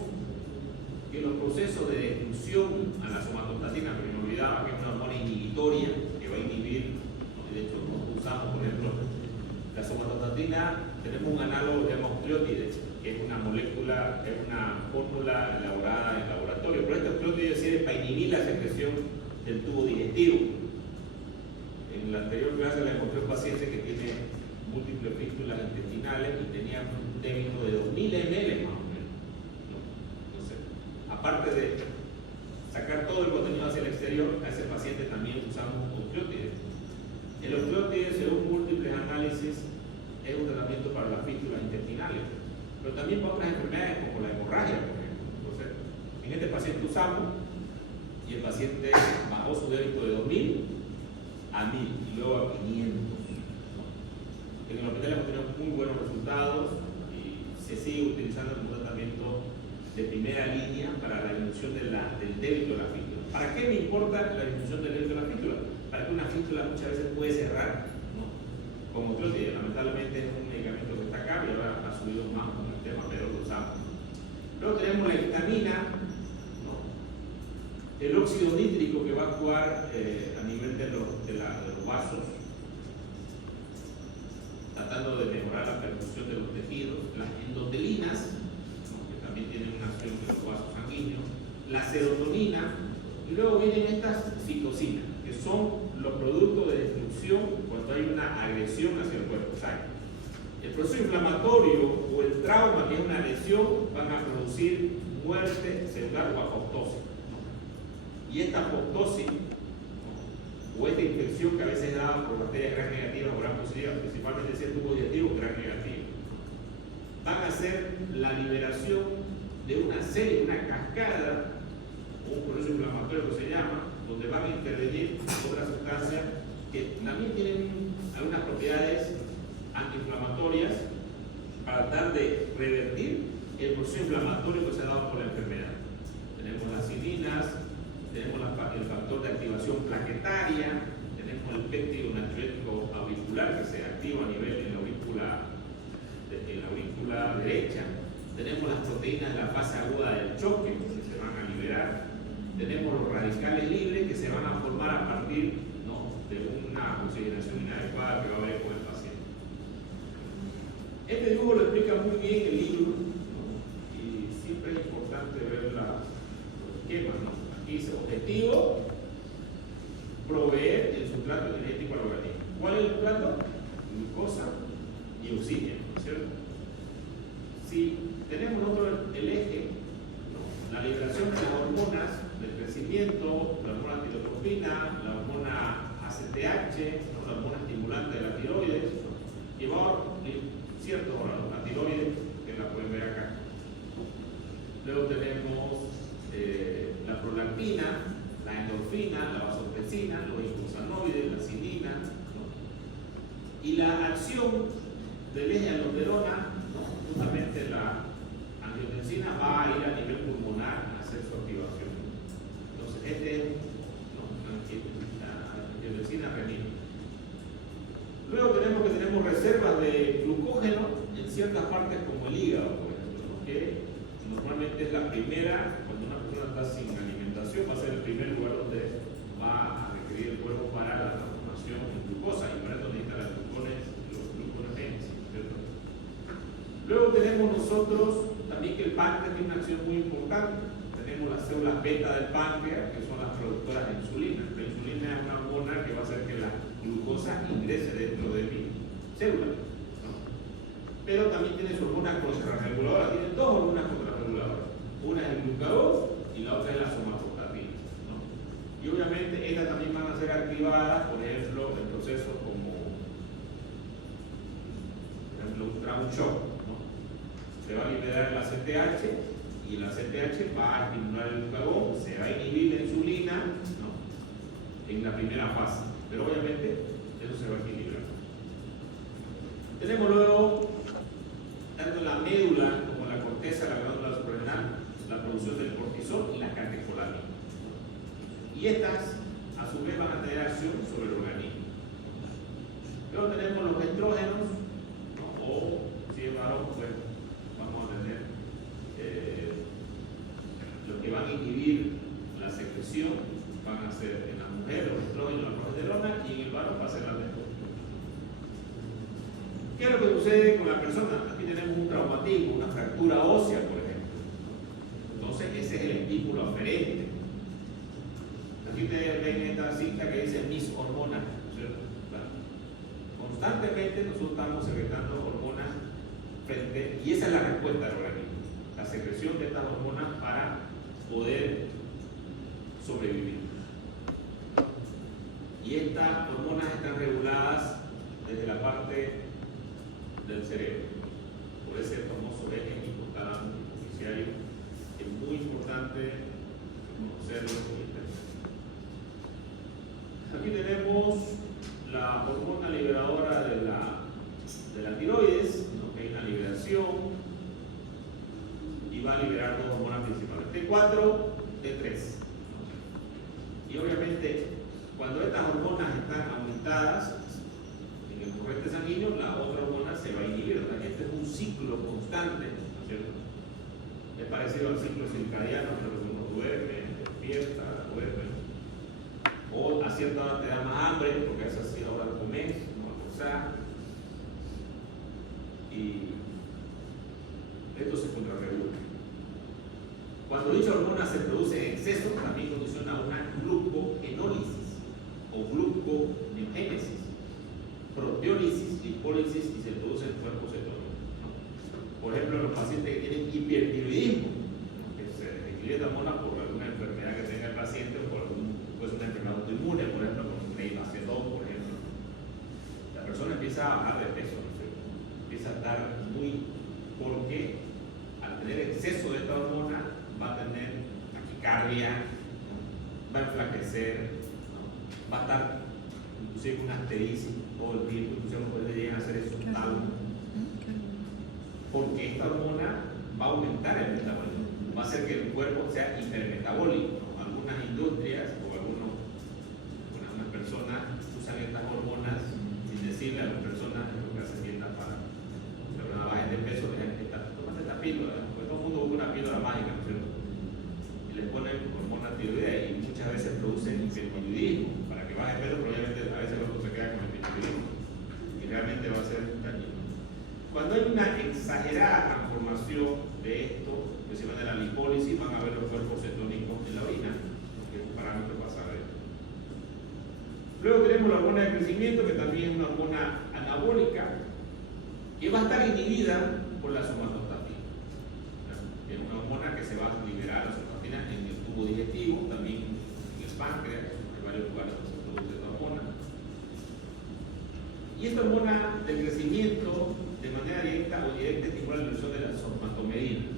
que los procesos de destrucción a la somatostatina, que me olvidaba que es una hormona inhibitoria que va a inhibir, ¿no?, de hecho, nosotros usamos, por ejemplo, la somatostatina, tenemos un análogo que se llama ocleótides, que es una molécula, es una fórmula elaborada en laboratorio, pero este ocleótides sirve para inhibir la secreción del tubo digestivo. En la anterior clase le encontré un paciente que tiene múltiples fístulas intestinales y tenía un débito de 2000 ml más o menos, ¿no? Entonces, aparte de sacar todo el contenido hacia el exterior, a ese paciente también usamos ocleótides. El ocleótides, según múltiples análisis, es un tratamiento para las fístulas intestinales, pero también para otras enfermedades como la hemorragia, por ejemplo. Entonces, en este paciente usamos, y el paciente bajó su débito de 2000 a 1000 y luego a 500. En el hospital hemos tenido muy buenos resultados y se sigue utilizando como un tratamiento de primera línea para la disminución del débito de la fístula. ¿Para qué me importa la disminución del débito de la fístula? Para que una fístula muchas veces puede cerrar, ¿no?, como ocleótides. Lamentablemente es un medicamento que está acá y ahora ha subido más con el tema, pero lo usamos. Luego tenemos la histamina, ¿no?, el óxido nítrico, que va a actuar a nivel de los vasos, tratando de mejorar la perfusión de los tejidos. Las endotelinas, ¿no?, que también tienen una acción en los vasos sanguíneos, la serotonina, y luego vienen estas citocinas, que son los productos de destrucción cuando hay una agresión hacia el cuerpo. O sea, el proceso inflamatorio o el trauma, que es una lesión, van a producir muerte celular o apoptosis, ¿no? Y esta apoptosis, ¿no?, o esta infección que a veces es dada por bacterias gram negativas o gram positivas, principalmente si es tubo digestivo gram negativo, van a ser la liberación de una serie, una cascada, o un proceso inflamatorio que se llama, donde van a intervenir otras sustancias que también tienen algunas propiedades antiinflamatorias para tratar de revertir el proceso inflamatorio que se ha dado por la enfermedad. Tenemos las cilinas, tenemos el factor de activación plaquetaria, tenemos el péptido natriurético auricular, que se activa a nivel en la aurícula derecha. Tenemos las proteínas de la fase aguda del choque, que se van a liberar. Tenemos los radicales libres, que se van a formar a partir, ¿no?, de una oxigenación inadecuada que va a haber con el paciente. Este dibujo lo explica muy bien el libro, ¿no?, y siempre es importante ver los esquemas, ¿no? Aquí dice objetivo, proveer el sustrato energético al organismo. ¿Cuál es el sustrato? Glucosa y oxígeno, ¿cierto? Si tenemos nosotros el eje, ¿no?, la liberación de las hormonas del crecimiento, crecimiento, la hormona tiroxina, la hormona ACTH, ¿no? La hormona estimulante de la tiroides, ¿no? Y cierto, la tiroides, que la pueden ver acá. Luego tenemos la prolactina, la endorfina, la vasopresina, los icosanoides, la cinina, ¿no? Y la acción del eje aldosterona, ¿no? Justamente la angiotensina va a ir a nivel pulmonar a hacer su activación. Entonces, este es, ¿no? La angiotensina renina. Luego tenemos reservas de glucógeno en ciertas partes como el hígado, por ejemplo, ¿no? Que normalmente es la primera, cuando una persona está sin alimentación, va a ser el primer lugar donde va a requerir el cuerpo para la transformación en glucosa, y para eso necesita los gluconeogenes, ¿cierto? Luego tenemos nosotros también que el páncreas tiene una acción muy importante. Tenemos las células beta del páncreas, que son las productoras de insulina. La insulina es una hormona que va a hacer que la glucosa ingrese dentro de mi célula, ¿no? Pero también tiene su hormona contrarreguladora. Tiene dos hormonas contrarreguladoras. Una es el glucagón y la otra es la somatostatina, ¿no? Y obviamente estas también van a ser activadas, por ejemplo, en procesos como, por ejemplo, un shock, ¿no? Se va a liberar el ACTH y el ACTH va a estimular el glucagón, se va a inhibir la insulina, ¿no? En la primera fase, pero obviamente eso se va a equilibrar. Tenemos luego, tanto en la médula como en la corteza de la glándula suprarrenal, la producción del cortisol y la catecolamina. Y estas, a su vez, van a tener acción sobre el organismo. Luego tenemos los estrógenos, ¿no? O si es varón, pues vamos a tener los que van a inhibir la secreción, van a ser en la mujer los estrógenos, la progesterona, y en el varón va a ser la testosterona. ¿Qué es lo que sucede con la persona? Aquí tenemos un traumatismo, una fractura ósea, por ejemplo. Entonces, ese es el estímulo aferente. Aquí ustedes ven esta cinta que dice mis hormonas, ¿cierto? Claro. Constantemente nosotros estamos secretando hormonas frente, y esa es la respuesta del organismo, la secreción de estas hormonas para poder sobrevivir. Y estas hormonas están reguladas desde la parte del cerebro, por ese famoso eje hipotálamo hipoficiario, que es muy importante conocerlo y entenderlo. Aquí tenemos la hormona liberadora de la tiroides, ¿no? Que hay una liberación y va a liberar dos hormonas principales, T4, T3. Y obviamente, cuando estas hormonas están aumentadas en el torrente sanguíneo, la otra hormona se va a inhibir. O sea, este es un ciclo constante, ¿no es cierto? Es parecido al ciclo circadiano, pero que uno duerme, despierta, duerme. O a cierta hora te da más hambre, porque a esa hora comes, no almorzar. Y esto se contrarregula. Cuando dicha hormona se produce en exceso, también condiciona a una glucogenólisis o gluconeogénesis, proteólisis, lipólisis, y se produce en el cuerpo cetónico, ¿no? Por ejemplo, los pacientes que tienen hipertiroidismo, ¿no? Que se desequilibra la hormona por alguna enfermedad que tenga el paciente, o por puede ser una enfermedad autoinmune, por ejemplo, con neimacetón, por ejemplo. La persona empieza a bajar de peso, ¿no? Empieza a estar muy, porque al tener exceso de esta hormona va a tener taquicardia, ¿no? Va a enflaquecer, ¿no? Va a estar inclusive con una asterisis todo el tiempo, inclusive puede llegar a hacer eso porque esta hormona va a aumentar el metabolismo, va a hacer que el cuerpo sea hipermetabólico, ¿no? Algunas industrias o algunas personas usan estas hormonas sin decirle a las personas lo que hacen dieta para que una baja de peso, tómate esta píldora, porque todo el mundo busca una píldora mágica, ¿no es cierto? Y le ponen hormona tiroidea y muchas veces producen hipertiroidismo para que baje peso, pero obviamente a veces el otro se queda con el hipertiroidismo y realmente va a ser dañino. Cuando hay una exagerada transformación de esto, especialmente la lipólisis, van a ver los cuerpos cetónicos en la orina, que es un parámetro para saber. Luego tenemos la hormona de crecimiento, que también es una hormona anabólica, que va a estar inhibida por la somatostatina, ¿no? Que es una hormona que se va a liberar la somatostatina en el tubo digestivo, también páncreas, en varios lugares donde se produce esta hormona. Y esta hormona del crecimiento, de manera directa o indirecta, estimula la producción de la somatomedina.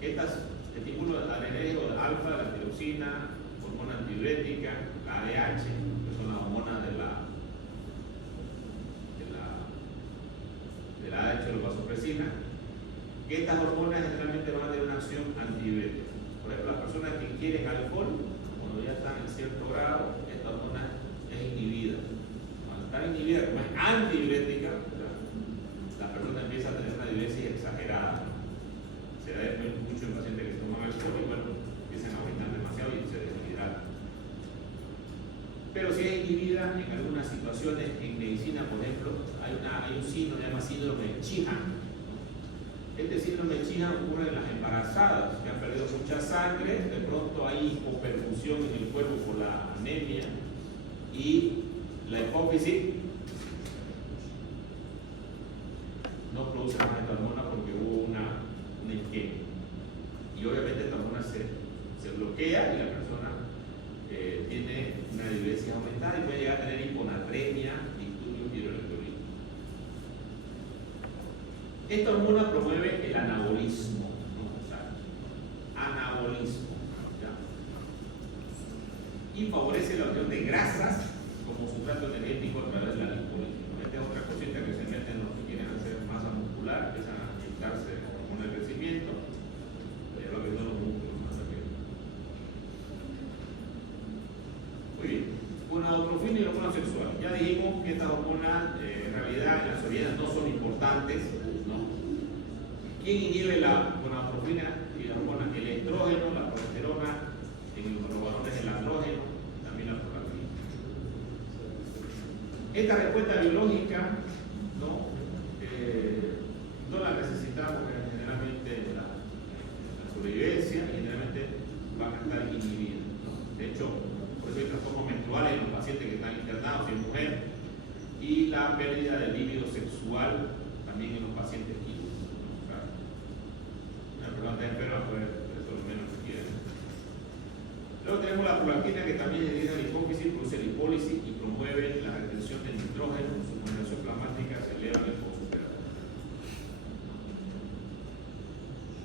Estas estimulan la ADH, alfa, la tiroxina, hormona antidiurética, la ADH, que son las hormonas de la ADH o la vasopresina, que estas hormonas generalmente van a tener una acción antidiurética. Por ejemplo, las personas que ingieren alcohol, cuando ya están en cierto grado, esta hormona es inhibida. Cuando está inhibida, como es antidiurética, la persona empieza a tener una diuresis exagerada. Se da mucho en pacientes que toman alcohol y bueno, empiezan a aumentar demasiado y se deshidratan. Pero si es inhibida en algunas situaciones, en medicina, por ejemplo, hay un síndrome, se llama síndrome de Sheehan. Este síndrome de Sheehan ocurre en las embarazadas que han perdido mucha sangre, de pronto hay hipoperfusión en el cuerpo por la anemia y la hipófisis no produce más esta hormona porque hubo una isquemia. Y obviamente esta hormona se bloquea y la persona tiene una diuresis aumentada y puede llegar a tener hiponatremia, disturbios hidroelectrolíticos. Esta hormona promueve el anabolismo, ¿no? O sea, anabolismo, ¿ya? Y favorece la obtención de grasas como sustrato energético a través de la lipólisis. Esta es otra cosita que se meten los que quieren hacer masa muscular, empiezan a inyectarse con el crecimiento, lo que son los músculos más pequeños. Muy bien, gonadotrofina y hormona sexual. Ya dijimos que estas hormonas en realidad en las orillas no son importantes, ¿no? ¿Quién inhibe la gonadotrofina y la hormona? El estrógeno, la progesterona, en los varones el andrógeno, también la prolactina. Esta respuesta biológica no la necesitamos generalmente en la sobrevivencia y generalmente van a estar inhibidas, ¿no? De hecho, por eso hay trastornos menstruales en los pacientes que están internados y en mujeres, y la pérdida del líbido sexual también en los pacientes químicos, ¿no? O sea, una persona está enferma, pues eso es lo menos que quiere. Luego tenemos la prolactina, que también dirige la hipófisis, produce lipólisis y promueve la retención del nitrógeno. Su modulación plasmática se eleva en el postoperatorio,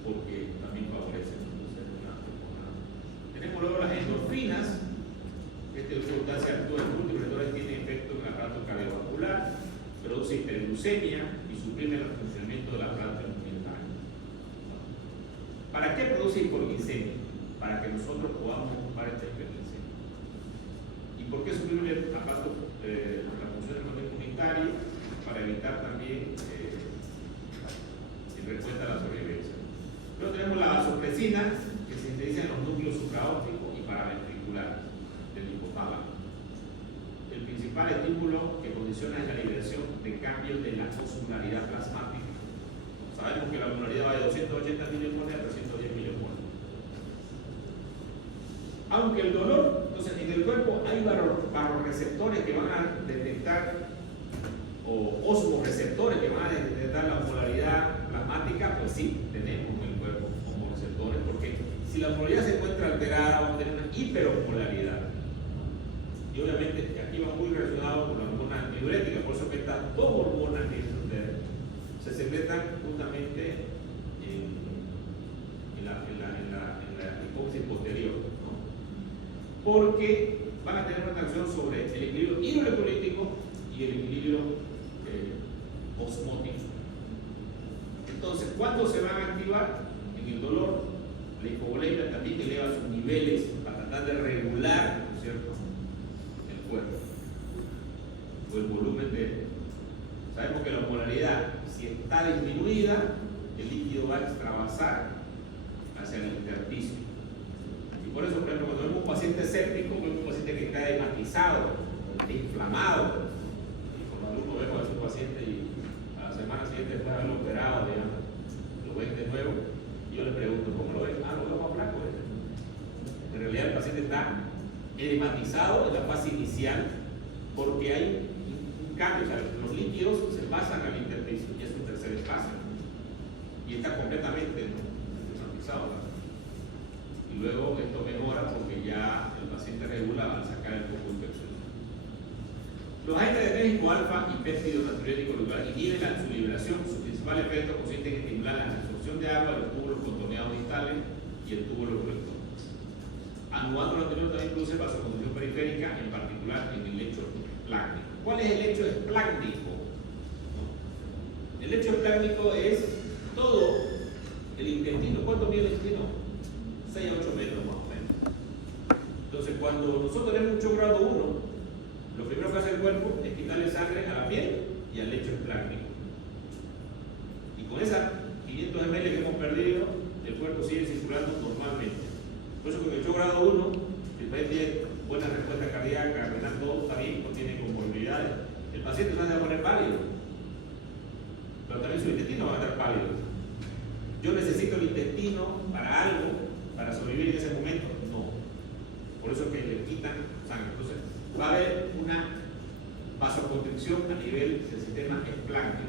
porque también favorece una. Tenemos luego las endorfinas. Esta sustancia actúa en múltiples receptores, tiene efecto en el aparato cardiovascular, produce hiperglucemia y suprime el funcionamiento del aparato mental. ¿Para qué produce hiperglucemia? Para que nosotros podamos ocupar esta hiperglucemia. ¿Y por qué suprime el aparato, la función del aparato inmunitario? Para evitar también en respuesta a la sobrevivencia. Luego tenemos la vasopresina, que se sintetiza en los núcleos supraópticos y paraventriculares del hipotálamo. El principal estímulo que condiciona es la liberación de cambios de la osmolaridad plasmática. Sabemos que la osmolaridad va de 280 milimoles a 310 milimoles. Aunque el dolor, entonces en el cuerpo hay barroreceptores que van a detectar, o osmoreceptores que van a detectar la osmolaridad plasmática, pues sí, tenemos en el cuerpo osmoreceptores, porque si la osmolaridad se encuentra alterada, vamos a tener una hiperosmolaridad. Y obviamente aquí va muy relacionado con la hormona antidiurética, por eso que estas dos hormonas que se secretan justamente en la hipófisis posterior, ¿no? Porque van a tener una acción sobre el equilibrio hidroelectrolítico y el equilibrio osmótico. Entonces, ¿cuándo se van a activar? En el dolor. La hipovolemia también eleva sus niveles para tratar de regular, ¿no es cierto?, el cuerpo o el volumen de. Sabemos que la osmolaridad, si está disminuida, el líquido va a extravasar hacia el intersticio. Y por eso, por ejemplo, cuando vemos un paciente séptico, vemos un paciente que está hematizado, inflamado, y como alumno vemos a ese paciente y a la semana siguiente, después de haberlo operado, digamos, lo ven de nuevo, y yo le pregunto, ¿cómo lo ven? Lo veo más flaco. En realidad el paciente está edematizado en la fase inicial porque hay un cambio, o sea, los líquidos se pasan al intersticio y es un tercer espacio y está completamente edematizado. Y y luego esto mejora porque ya el paciente regula al sacar el foco infeccioso. Los agentes adrenérgicos alfa y péptido natriurético inhiben su liberación. Su principal efecto consiste en estimular la absorción de agua de los túbulos contorneados distales y el túbulo colector. Anudando lo anterior también produce vasoconstricción periférica, en particular en el lecho esplácnico. ¿Cuál es el lecho esplácnico? El lecho esplácnico es todo el intestino. ¿Cuánto mide el intestino? 6 a 8 metros más o menos. Entonces, cuando nosotros tenemos un grado 1, lo primero que hace el cuerpo es quitarle sangre a la piel y al lecho esplácnico. Y con esas 500 ml que hemos perdido, el cuerpo sigue circulando normalmente. Por eso, con el 8 grado 1, el paciente tiene buena respuesta cardíaca, renal, todo está bien, no tiene comorbilidades. El paciente no se va a poner pálido, pero también su intestino va a estar pálido. Yo necesito el intestino para algo, para sobrevivir en ese momento. No. Por eso es que le quitan sangre. Entonces, va a haber una vasoconstricción a nivel del sistema esplácnico.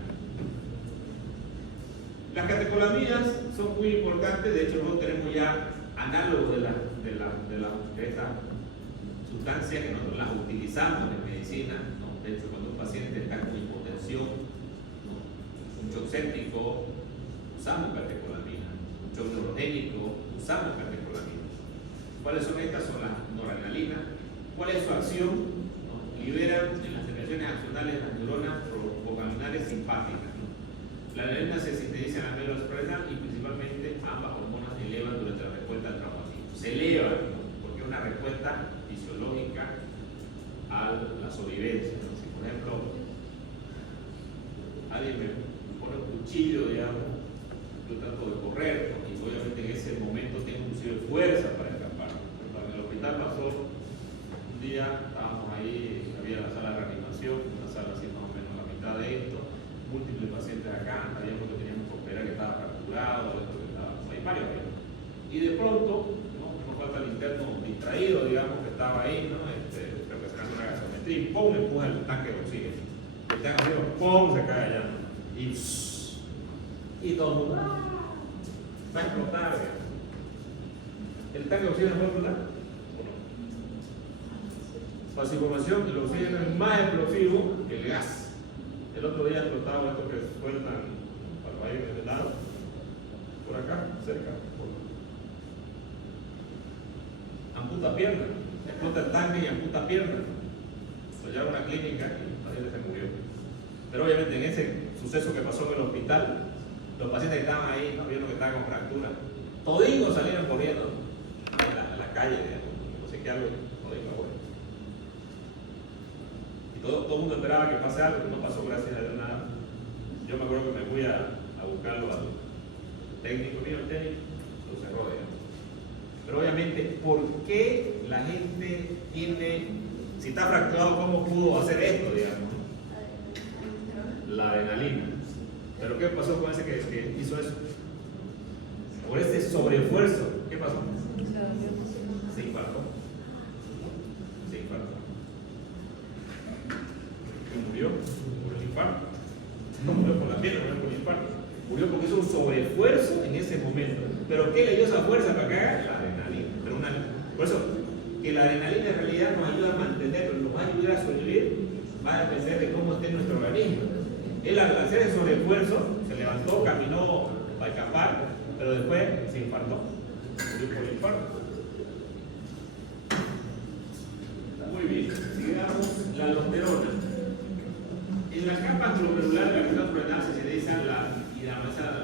Las catecolaminas son muy importantes. De hecho, nosotros tenemos ya análogos de esta sustancia que nosotros las utilizamos en medicina, ¿no? De hecho, cuando un paciente está con hipotensión, ¿no?, un shock séptico, usamos catecolaminas. Un shock neurogénico, usamos catecolaminas. ¿Cuáles son estas? Son las noradrenalinas. ¿Cuál es su acción? ¿No? Liberan en las secreciones axonales las neuronas procaminales simpáticas, ¿no? La adrenalina se sintetiza en la médula suprarrenal y principalmente ambas hormonas se elevan durante la respuesta al traumatismo. Se elevan, ¿no?, porque es una respuesta fisiológica a la sobrevivencia, ¿no? Si, por ejemplo, alguien me pone un cuchillo, digamos, yo trato de correr, ¿no?, y obviamente en ese momento tengo inclusive fuerza para escapar. Cuando en el hospital pasó un día, estábamos ahí, había la sala de reanimación, una sala así más o menos a la mitad de esto, múltiples pacientes acá, sabíamos que teníamos que operar, que estaba fracturado, esto que estaba, hay varios ahí. Y de pronto, ¿no?, nos falta el interno distraído, digamos, que estaba ahí, ¿no?, creo que sacando una gasometría, y ¡pum!, empuja el tanque de oxígeno. El tanque de oxígeno, ¡pum!, se cae allá. Y todo el mundo, ¡ah!, va a explotar. ¿El tanque de oxígeno va a explotar? Para su información, el oxígeno es más explosivo que el gas. El otro día explotaba esto que sueltan para el país de lado, por acá, cerca. Amputa pierna, explota el tanque y amputa pierna. Se lleva a una clínica y el paciente se murió. Pero obviamente en ese suceso que pasó en el hospital, los pacientes que estaban ahí, no vieron que estaban con fractura. Toditos salieron corriendo a la calle, digamos, no sé qué algo, toditos afuera. Y todo el mundo esperaba que pase algo, no pasó, gracias a Dios, nada. Yo me acuerdo que me fui a buscarlo al técnico mío, el técnico, lo cerró, digamos. Pero obviamente, ¿por qué la gente tiene, si está fracturado, cómo pudo hacer esto, digamos? La adrenalina. ¿Pero qué pasó con ese que hizo eso? Por ese sobreesfuerzo, ¿qué pasó? Se infartó. Se infartó. ¿Y murió por el infarto? No murió por la pierna, murió por el infarto. Murió porque hizo un sobreesfuerzo en ese momento. ¿Pero qué le dio esa fuerza para que haga? La adrenalina. Pero por eso, que la adrenalina en realidad nos ayuda a mantenerlo, nos va a ayudar a sobrevivir, va a depender de cómo esté nuestro organismo. Él, al hacer ese sobreesfuerzo, se levantó, caminó para escapar, pero después se infartó. Murió por el infarto. Muy bien, sigamos la aldosterona. En la capa glomerular de la médula suprarrenal se sintetiza la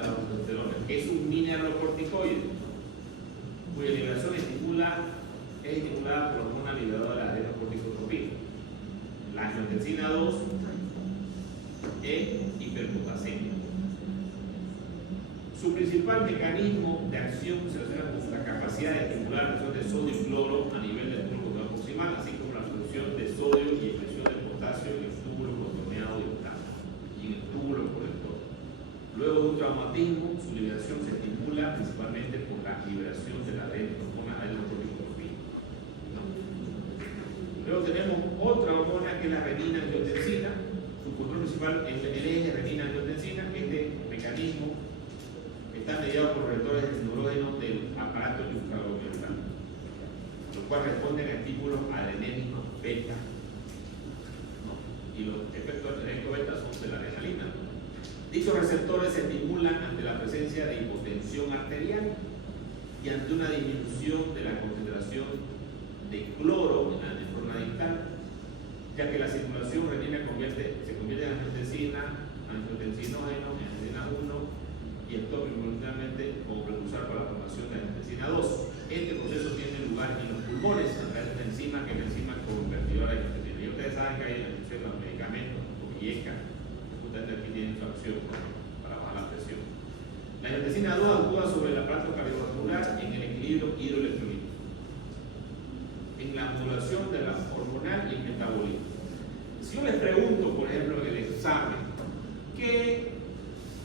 aldosterona, que es un mineralocorticoide, cuya liberación es estimulada por la hormona liberadora de la adrenocorticotropina, la angiotensina 2 en hiperpotasemia. Su principal mecanismo de acción se relaciona con la capacidad de estimular la absorción de sodio y cloro a nivel del túbulo proximal, así como la absorción de sodio y expresión de potasio en el túbulo contorneado distal y en el túbulo colector. Luego de un traumatismo, su liberación se estimula principalmente por la liberación de la hormona adrenocorticotropina. Luego tenemos otra hormona que es la renina-angiotensina. Su control principal es el eje renina-angiotensina. Este mecanismo está mediado por receptores neurógenos del aparato intraglomerular. cual responden a estímulos adrenérgicos beta, ¿no? Y los efectos adrenérgicos beta son de la adrenalina. Dichos receptores se estimulan ante la presencia de hipotensión arterial y ante una disminución de la concentración de cloro en la nefrona distal, ya que la circulación renina se convierte en angiotensinógeno, angiotensina 1 y actúa simultáneamente como precursor para la formación de angiotensina 2. Este proceso tiene lugar en los pulmones a través de una enzima que es la enzima convertidora de angiotensina. Y ustedes saben que hay en la industria de los medicamentos, como IECA, justamente aquí tienen su acción para bajar la presión. La angiotensina 2 actúa sobre el aparato cardiovascular en el equilibrio hidroelectrolítico, en la modulación de la hormonal y el metabolismo. Si yo les pregunto, por ejemplo, en el examen, ¿qué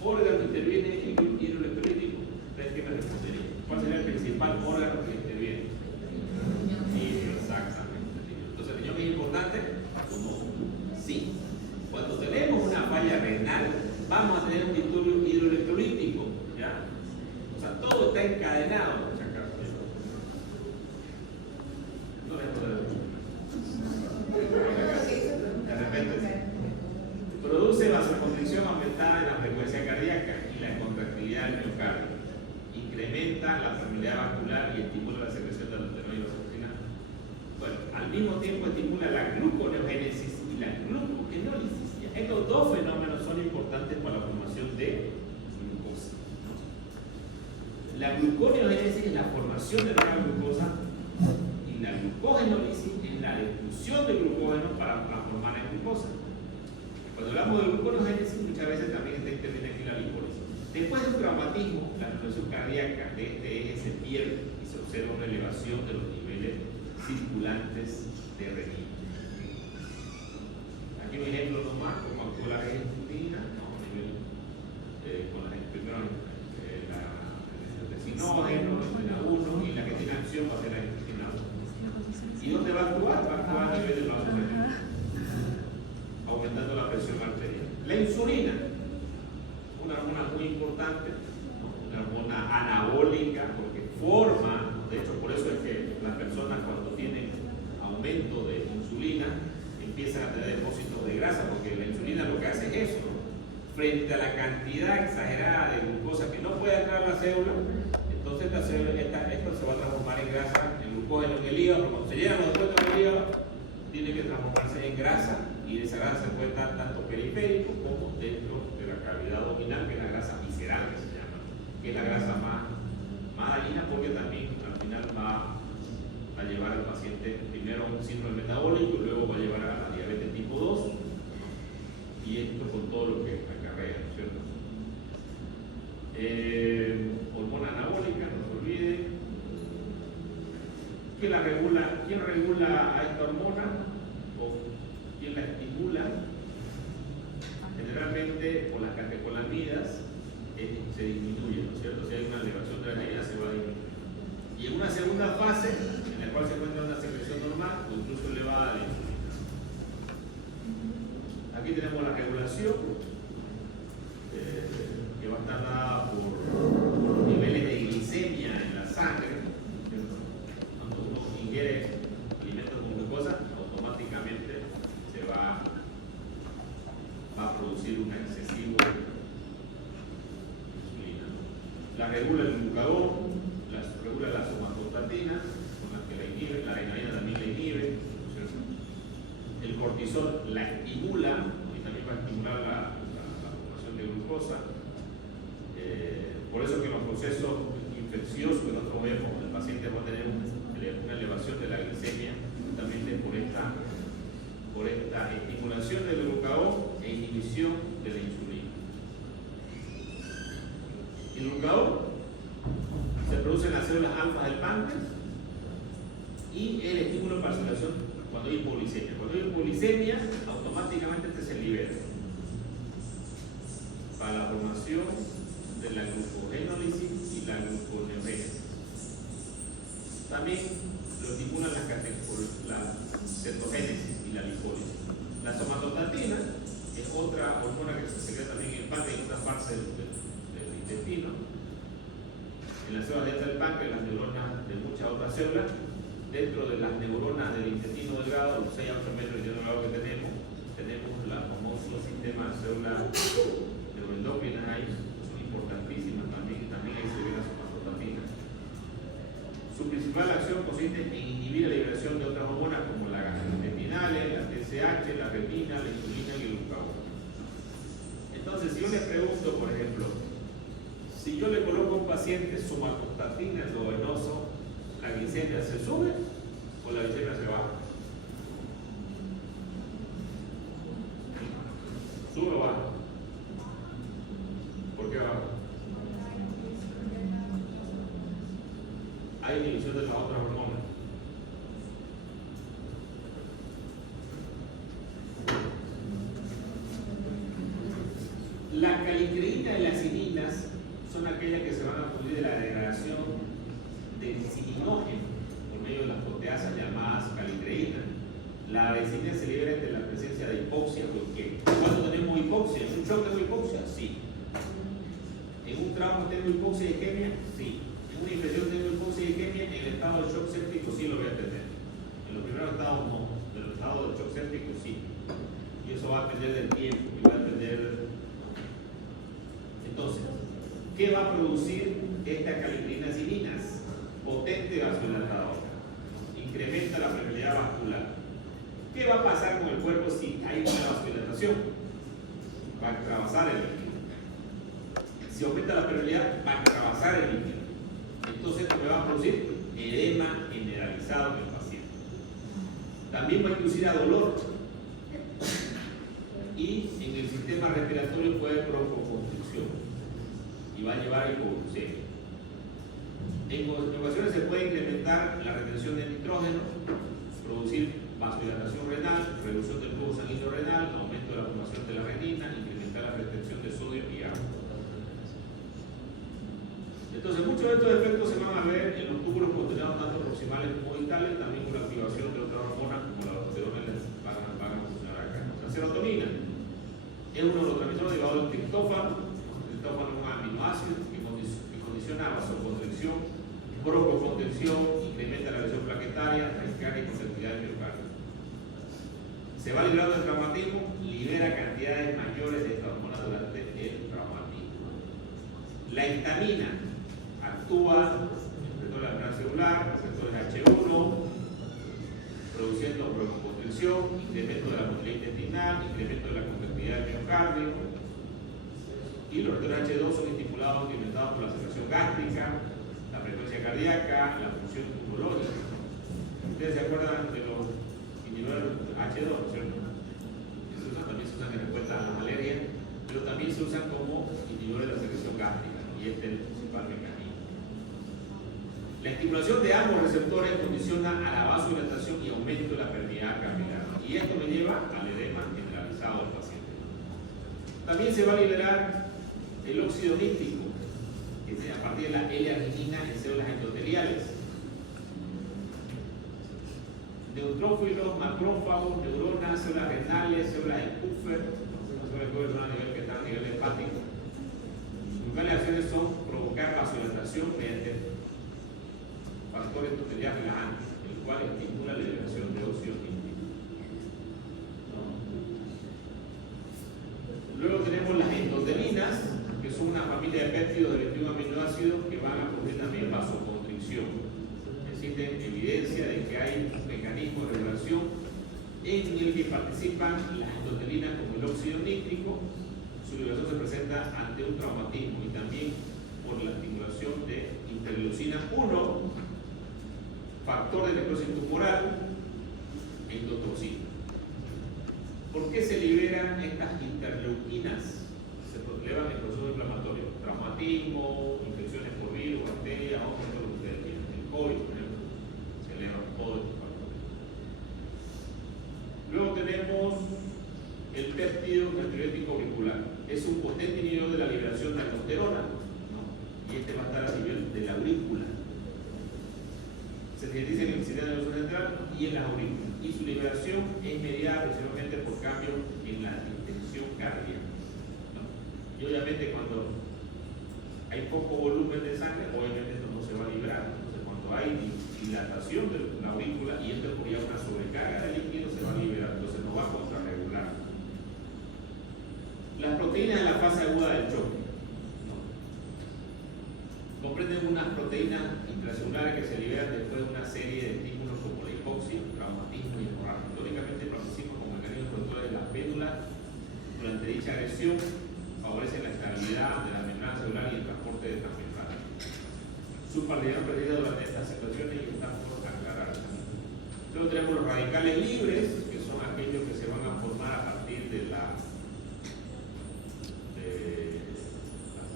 órgano interviene en el equilibrio hidroelectrolítico? ¿Ustedes qué me responderían? ¿Cuál sería el principal órgano que interviene? Exactamente. Entonces, el riñón es importante. Sí. Cuando tenemos una falla renal, vamos a tener un disturbio hidroelectrolítico, ¿ya? O sea, todo está encadenado. No les puedo decir. De repente produce vasoconstricción aumentada en la frecuencia cardíaca y la contractilidad del miocardio. Incrementa la permeabilidad vascular y estimula la secreción de aldosterona y vasopresina. Bueno, al mismo tiempo estimula la gluconeogénesis y la glucogenólisis. Estos dos fenómenos son importantes para la formación de glucosa. La gluconeogénesis es la formación de nueva glucosa y la glucogenólisis es la destrucción de glucógeno para formar la glucosa. Cuando hablamos de gluconeogénesis, muchas veces también interviene aquí la lipólisis. Después de un traumatismo, la presión cardíaca de este eje se pierde y se observa una elevación de los niveles circulantes de renina. Aquí un ejemplo nomás, como actúa la insulina, con la primero la angiotensina 1 y la que tiene acción va a ser la angiotensina 2. ¿Y dónde va a actuar? Va a actuar a nivel del vaso sanguíneo, aumentando la presión arterial. La insulina, una hormona muy importante, ¿no? Una hormona anabólica, porque forma, de hecho por eso es que las personas cuando tienen aumento de insulina empiezan a tener depósitos de grasa, porque la insulina lo que hace es eso, ¿no? Frente a la cantidad exagerada de glucosa que no puede entrar a la célula, entonces esto se va a transformar en grasa, en glucógeno en el hígado, pero cuando se llenan los depósitos del hígado, tiene que transformarse en grasa, y esa grasa se puede estar tanto periférico como dentro de la cavidad abdominal, que es la grasa visceral que se llama, que es la grasa más dañina, porque también al final va a llevar al paciente primero a un síndrome metabólico y luego va a llevar a la diabetes tipo 2, y esto con todo lo que acarrea, ¿no es cierto? Hormona anabólica, no se olvide. ¿Quién regula a esta hormona? ¿O quién la estimula? Generalmente por las catecolamidas se disminuye, ¿no es cierto? Si hay una elevación de la adrenalina se va a disminuir. Y en una segunda fase, en la cual se encuentra una secreción normal o incluso elevada de insulina. Aquí tenemos la regulación, que va a estar dada por los niveles de glicemia en la sangre. Cuando uno ingiere alimentos con glucosa, automáticamente se va a producir un excesivo insulina. La regula el glucagón, regula la somatostatina, con la que la inhibe, la adrenalina también la inhibe, ¿cierto? El cortisol la estimula y también va a estimular la formación de glucosa. Por eso que en los procesos infecciosos que nosotros vemos, el paciente va a tener una elevación de la glicemia justamente por esta estimulación del glucagón e inhibición de la insulina. El glucagón se produce en las células alfa del páncreas y el estímulo para circulación cuando hay hipoglicemia. Cuando hay hipoglicemia, automáticamente se libera para la formación de la glucogenólisis y la gluconeogénesis. También lo estimulan la cetogénesis y la lipólisis. La somatostatina es otra hormona que se secreta también en el páncreas y en otras partes del intestino. En las células dentro del páncreas, las neuronas de muchas otras células, dentro de las neuronas del intestino delgado, los 6 a 8 metros de intestino delgado que tenemos el famoso sistema de células neuroendocrinas ahí, que son importantísimas también ahí se ve la somatostatina. Su principal acción consiste en inhibir la liberación de otras hormonas como las gastrointestinales, la TSH, la retina, la insulina y el glucagón. Entonces, si yo le pregunto, por ejemplo, si yo le coloco a un paciente somatostatina endovenoso, ¿la glicemia se sube o la glicemia se baja? ¿Sube o baja? ¿Por qué baja? Hay inhibición de las otras hormonas. La calicreína y las cininas son aquellas que se van a producir de la degradación del cininógeno por medio de las proteasas llamadas calicreína. La vecina se libera de la presencia de hipoxia. ¿Por qué? ¿Cuándo tenemos hipoxia? ¿En un shock tengo hipoxia? Sí. ¿En un trauma tengo hipoxia y isquemia? Sí. ¿En una infección tengo hipoxia y isquemia? En el estado de shock séptico sí lo voy a tener. En los primeros estados no. En los estados de shock séptico sí. Y eso va a depender del tiempo y va a depender. Entonces, ¿qué va a producir esta calicreína-cininas? Potente vasodilatador. Incrementa la permeabilidad vascular. ¿Qué va a pasar con el cuerpo si hay una vasodilatación? Va a extravasar el líquido. Si aumenta la permeabilidad, va a extravasar el líquido. Entonces, esto me va a producir edema generalizado en el paciente. También va a inducir a dolor. Y en el sistema respiratorio puede broncoconstricción. Y va a llevar a hipoglucemia. En ocasiones se puede incrementar la retención de nitrógeno, producir vasodilatación renal, reducción del flujo sanguíneo renal, aumento de la formación de la renina, incrementar la retención de sodio y agua. Entonces, muchos de estos efectos se van a ver en los túbulos posteriores tanto proximales como distales, también con la activación de otras hormonas como la aldosterona van a funcionar acá. La serotonina es un neurotransmisor derivado del triptófano. El triptófano es un aminoácido que condiciona vasoconstricción, broncoconstricción, incrementa la lesión plaquetaria, rescate y contractilidad del miocardio. Se va liberando el traumatismo, libera cantidades mayores de esta hormona durante el traumatismo. La histamina actúa en la membrana celular, receptores H1, produciendo broncoconstricción, incremento de la motilidad intestinal, incremento de la contractilidad del miocardio. Y los receptores H2 son estimulados, incrementados por la secreción gástrica, la frecuencia cardíaca, la función neurológica. ¿Ustedes se acuerdan de los inhibidores H2, cierto? También se usan en respuesta a las alergias, pero también se usan como inhibidores de la secreción gástrica, y este es el principal mecanismo. La estimulación de ambos receptores condiciona a la vasodilatación y aumento de la permeabilidad capilar, y esto me lleva al edema generalizado del paciente. También se va a liberar el óxido nítrico, que es a partir de la L-arginina en células endoteliales. Neutrófilos, macrófagos, neuronas, células renales, células de Kupffer, células a nivel que están a nivel hepático. Sus principales acciones son provocar vasodilatación mediante factores endoteliales relajantes, el cual estimula la liberación de óxido nítrico. Luego tenemos las endotelinas, que son una familia de péptidos de 21 aminoácidos que van a producir también vasoconstricción. Existe evidencia de que hay un mecanismo de regulación en el que participan las endotelinas como el óxido nítrico. Su liberación se presenta ante un traumatismo y también por la estimulación de interleucina 1, factor de necrosis tumoral, endotoxina. ¿Por qué se liberan estas interleuquinas? Se elevan el proceso inflamatorio, traumatismo, infecciones por virus, bacterias, o todo lo que ustedes quieran. El COVID, por ejemplo, se elevan todos estos factores. Luego tenemos el péptido natriurético auricular. Es un potente inhibidor de la liberación de aldosterona, ¿no? Y este va a estar a nivel de la aurícula. Se sintetiza en el sistema nervioso central y en las aurículas. Y su liberación es mediada principalmente por cambios en la distensión cardíaca, ¿no? Y obviamente cuando hay poco volumen de sangre, obviamente esto no se va a liberar. Entonces cuando hay dilatación de la aurícula y esto por ya una sobrecarga de líquido se va a liberar, entonces nos va a contrarregular. Las proteínas en la fase aguda del choque, ¿no? Comprenden unas proteínas intracelulares que se liberan después de una serie de estímulos como la hipoxia, traumatismo y hemorragia. Teóricamente participan como mecanismos protectores de las pédulas. Durante dicha agresión favorecen la estabilidad de la membrana celular y el transporte de transmembrana. Su paralelidad perdida durante estas situaciones y están por aclarar. Luego tenemos los radicales libres, que son aquellos que se van a formar a partir de las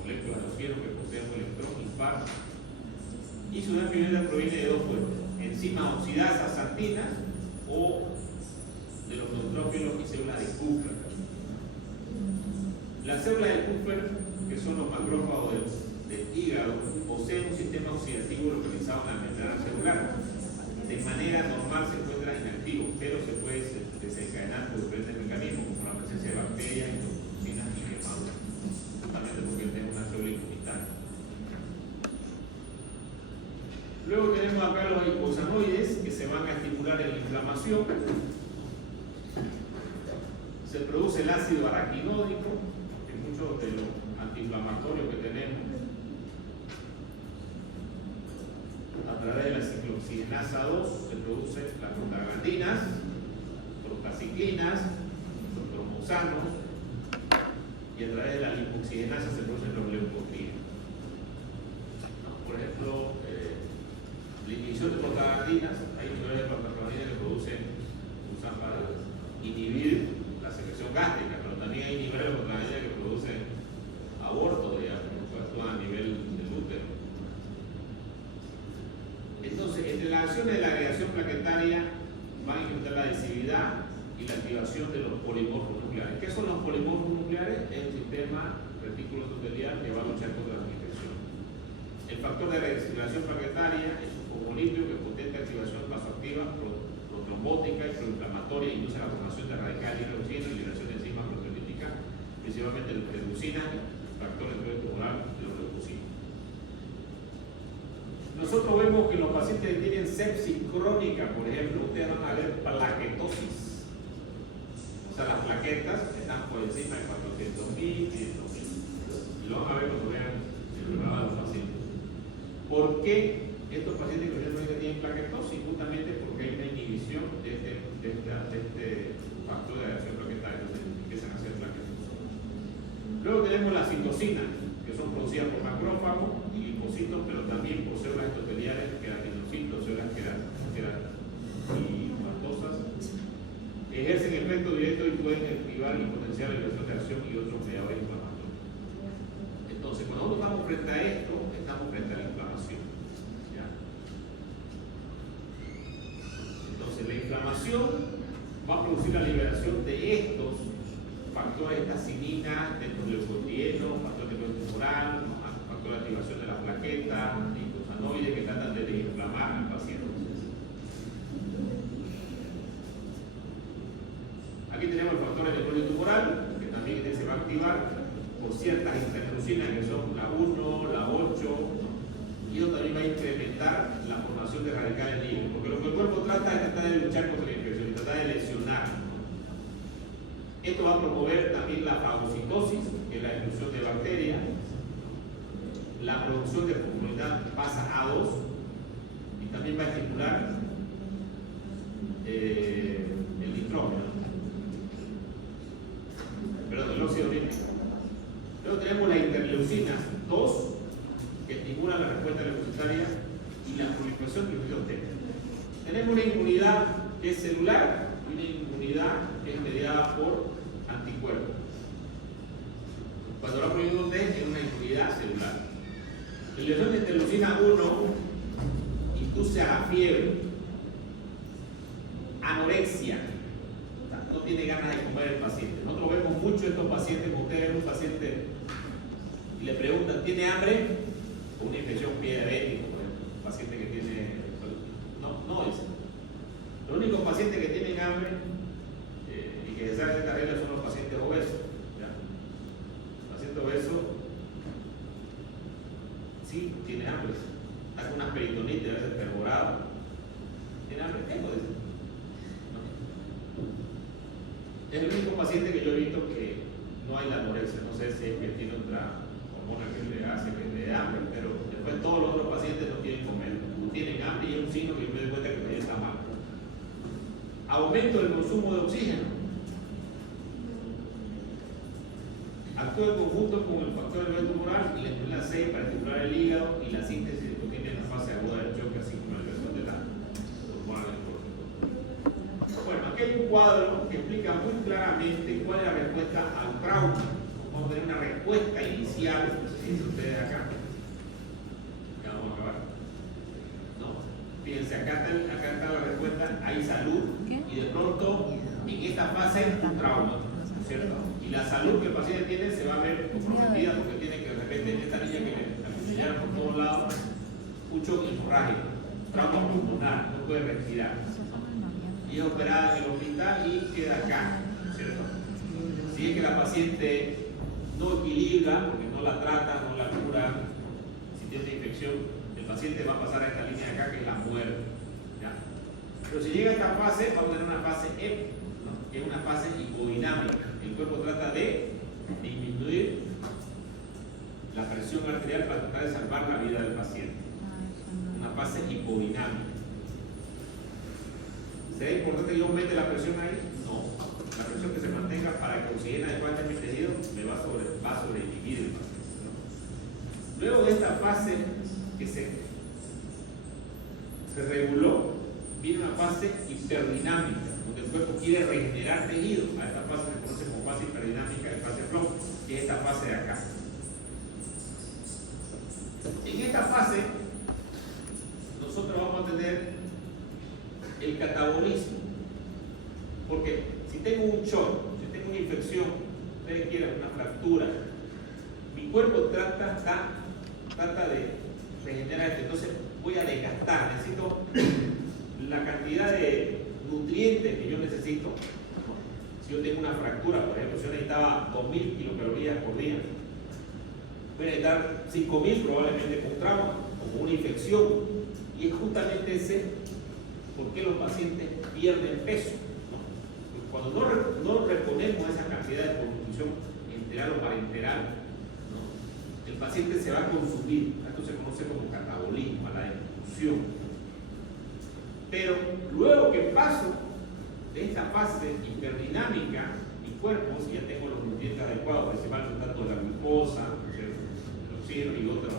moléculas de oxígeno que poseen un electrón impar. Y su definida proviene de dos fuentes: enzimas oxidasas actinas o de los neutrófilos y células de Kupffer. Las células de Kupffer, que son los macrófagos del hígado, poseen un sistema oxidativo localizado en la membrana celular. De manera normal se encuentra inactivo, pero se puede desencadenar por diferentes mecanismos, como la presencia de bacterias, toxinas y quemaduras, justamente porque tenemos una célula inmunitaria. Luego tenemos acá los eicosanoides, que se van a estimular en la inflamación. Se produce el ácido araquidónico, muchos de los antiinflamatorios que tenemos a través de la ciclooxigenasa 2 se producen las prostaglandinas, prostaciclinas, los tromoxanos, y a través de la lipoxigenasa se producen los leucotrienos. Por ejemplo, la inhibición de prostaglandinas, hay inhibidores de prostaglandinas que usan para inhibir la secreción gástrica, pero también hay inhibidores de prostaglandinas que producen aborto, digamos, que actúan a nivel del útero. Entonces, entre las acciones de la agregación plaquetaria van a incrementar la adhesividad y la activación de los polimorfos nucleares. ¿Qué son los polimorfos nucleares? Es un sistema retículo endotelial que va a luchar contra la infección. El factor de recirculación plaquetaria es un fosfolipio que potente activación vasoactiva, protrombótica y proinflamatoria, induce la formación de radicales libre de oxígeno y liberación de enzimas proteolíticas, principalmente la leucina, factor de tumoral y los leucocitos. Nosotros vemos que los pacientes que tienen sepsis crónica, por ejemplo, ustedes van a ver plaquetosis. O sea, las plaquetas están por encima de 400.000, 500.000. Y lo van a ver cuando vean el programa de los pacientes. ¿Por qué estos pacientes que tienen plaquetosis? Justamente porque hay una inhibición de este factor de acción plaquetaria, entonces empiezan a hacer plaquetas. Luego tenemos las citocinas, que son producidas por macrófagos y linfocitos, pero también por células endoteliales, queratinocitos, células queratinoplasmosas. Ejercen efecto directo y pueden activar y potenciar la liberación de acción y otros mediadores inflamatorios. Entonces, cuando nosotros estamos frente a esto, estamos frente a la inflamación. ¿Ya? Entonces, la inflamación va a producir la liberación de estos factores, esta cinina, de estos leucotrienos, factor de tumoral, factor de activación de la plaqueta, eicosanoides que tratan de desinflamar al paciente. Aquí tenemos el factor de tumoral, que también se va a activar por ciertas interleucinas que son la 1, la 8, y eso también va a incrementar la formación de radicales libres, porque lo que el cuerpo trata es tratar de luchar contra la infección, tratar de lesionar. Esto va a promover también la fagocitosis, que es la expulsión de bacterias, la producción de fosfolipida pasa A2 y también va a estimular el nitrógeno, perdón, el óxido nítrico. Luego tenemos las interleucinas 2, que estimulan la respuesta leucocitaria y la proliferación de los T. Tenemos una inmunidad que es celular y una inmunidad que es mediada por anticuerpos. Cuando la proliferación T es una inmunidad celular. La liberación de interleucina 1 induce a la fiebre, anorexia, no tiene ganas de comer el paciente. Nosotros vemos mucho estos pacientes, como ustedes ven un paciente y le preguntan, ¿tiene hambre? O una infección diabética, por ejemplo, un paciente que tiene... No es. Los únicos pacientes que tienen hambre y que se salen de esta regla son los pacientes obesos. ¿Ya? El paciente obeso sí tiene hambre, está con unas peritonitis, a veces perforado, hijo. Es el único paciente que yo he visto que no hay la anorexia. No sé si es que tiene otra hormona que le hace que le dé hambre, pero después todos los otros pacientes no quieren comer. No tienen hambre y es un signo que yo me doy cuenta que me está mal. Aumento del consumo de oxígeno. Actúa en conjunto con el factor del tumoral y la insulina 6 para estimular el hígado y la síntesis de proteína en la fase aguda del choque, así como la elevación de la hormona del cortisol. Bueno, aquí hay un cuadro que explica muy claramente cuál es la respuesta al trauma. Vamos a tener una respuesta inicial, no sé si dicen ustedes acá. Ya vamos a acabar. No, fíjense, acá está la respuesta, hay salud y de pronto en esta fase un trauma, ¿cierto? Y la salud que el paciente tiene se va a ver comprometida porque tiene que de repente esta niña que le acuchillaron por todos lados, un choque hemorrágico, trauma pulmonar, no puede respirar. Y es operada en el hospital y queda acá, ¿cierto? Si es que la paciente no equilibra, porque no la trata, no la cura, si tiene una infección, el paciente va a pasar a esta línea de acá que es la muerte. ¿Ya? Pero si llega a esta fase, vamos a tener una fase EP, ¿no? Que es una fase hipodinámica. El cuerpo trata de disminuir la presión arterial para tratar de salvar la vida del paciente. Una fase hipodinámica. ¿Será importante que yo aumente la presión ahí? No. La presión que se mantenga para que oxigene adecuadamente mi tejido me va a sobrevivir el paciente, ¿no? Luego de esta fase que se reguló, viene una fase hiperdinámica, donde el cuerpo quiere regenerar tejido. A esta fase se conoce como fase hiperdinámica de fase flow, que es esta fase de acá. En esta fase, nosotros vamos a tener el catabolismo, porque si tengo un shock, si tengo una infección, ustedes quieran una fractura, mi cuerpo trata de regenerar esto, entonces voy a desgastar, necesito la cantidad de nutrientes que yo necesito. Si yo tengo una fractura, por ejemplo, si yo necesitaba 2000 kilocalorías por día, voy a necesitar 5000 probablemente con trauma o con una infección, y es justamente ese por qué los pacientes pierden peso, ¿no? Cuando no reponemos esa cantidad de nutrición enteral o parenteral, ¿no? El paciente se va a consumir. Esto se conoce como catabolismo, a la destrucción. Pero luego que paso de esta fase hiperdinámica, mi cuerpo, si ya tengo los nutrientes adecuados, principalmente tanto la glucosa, el oxígeno y otros,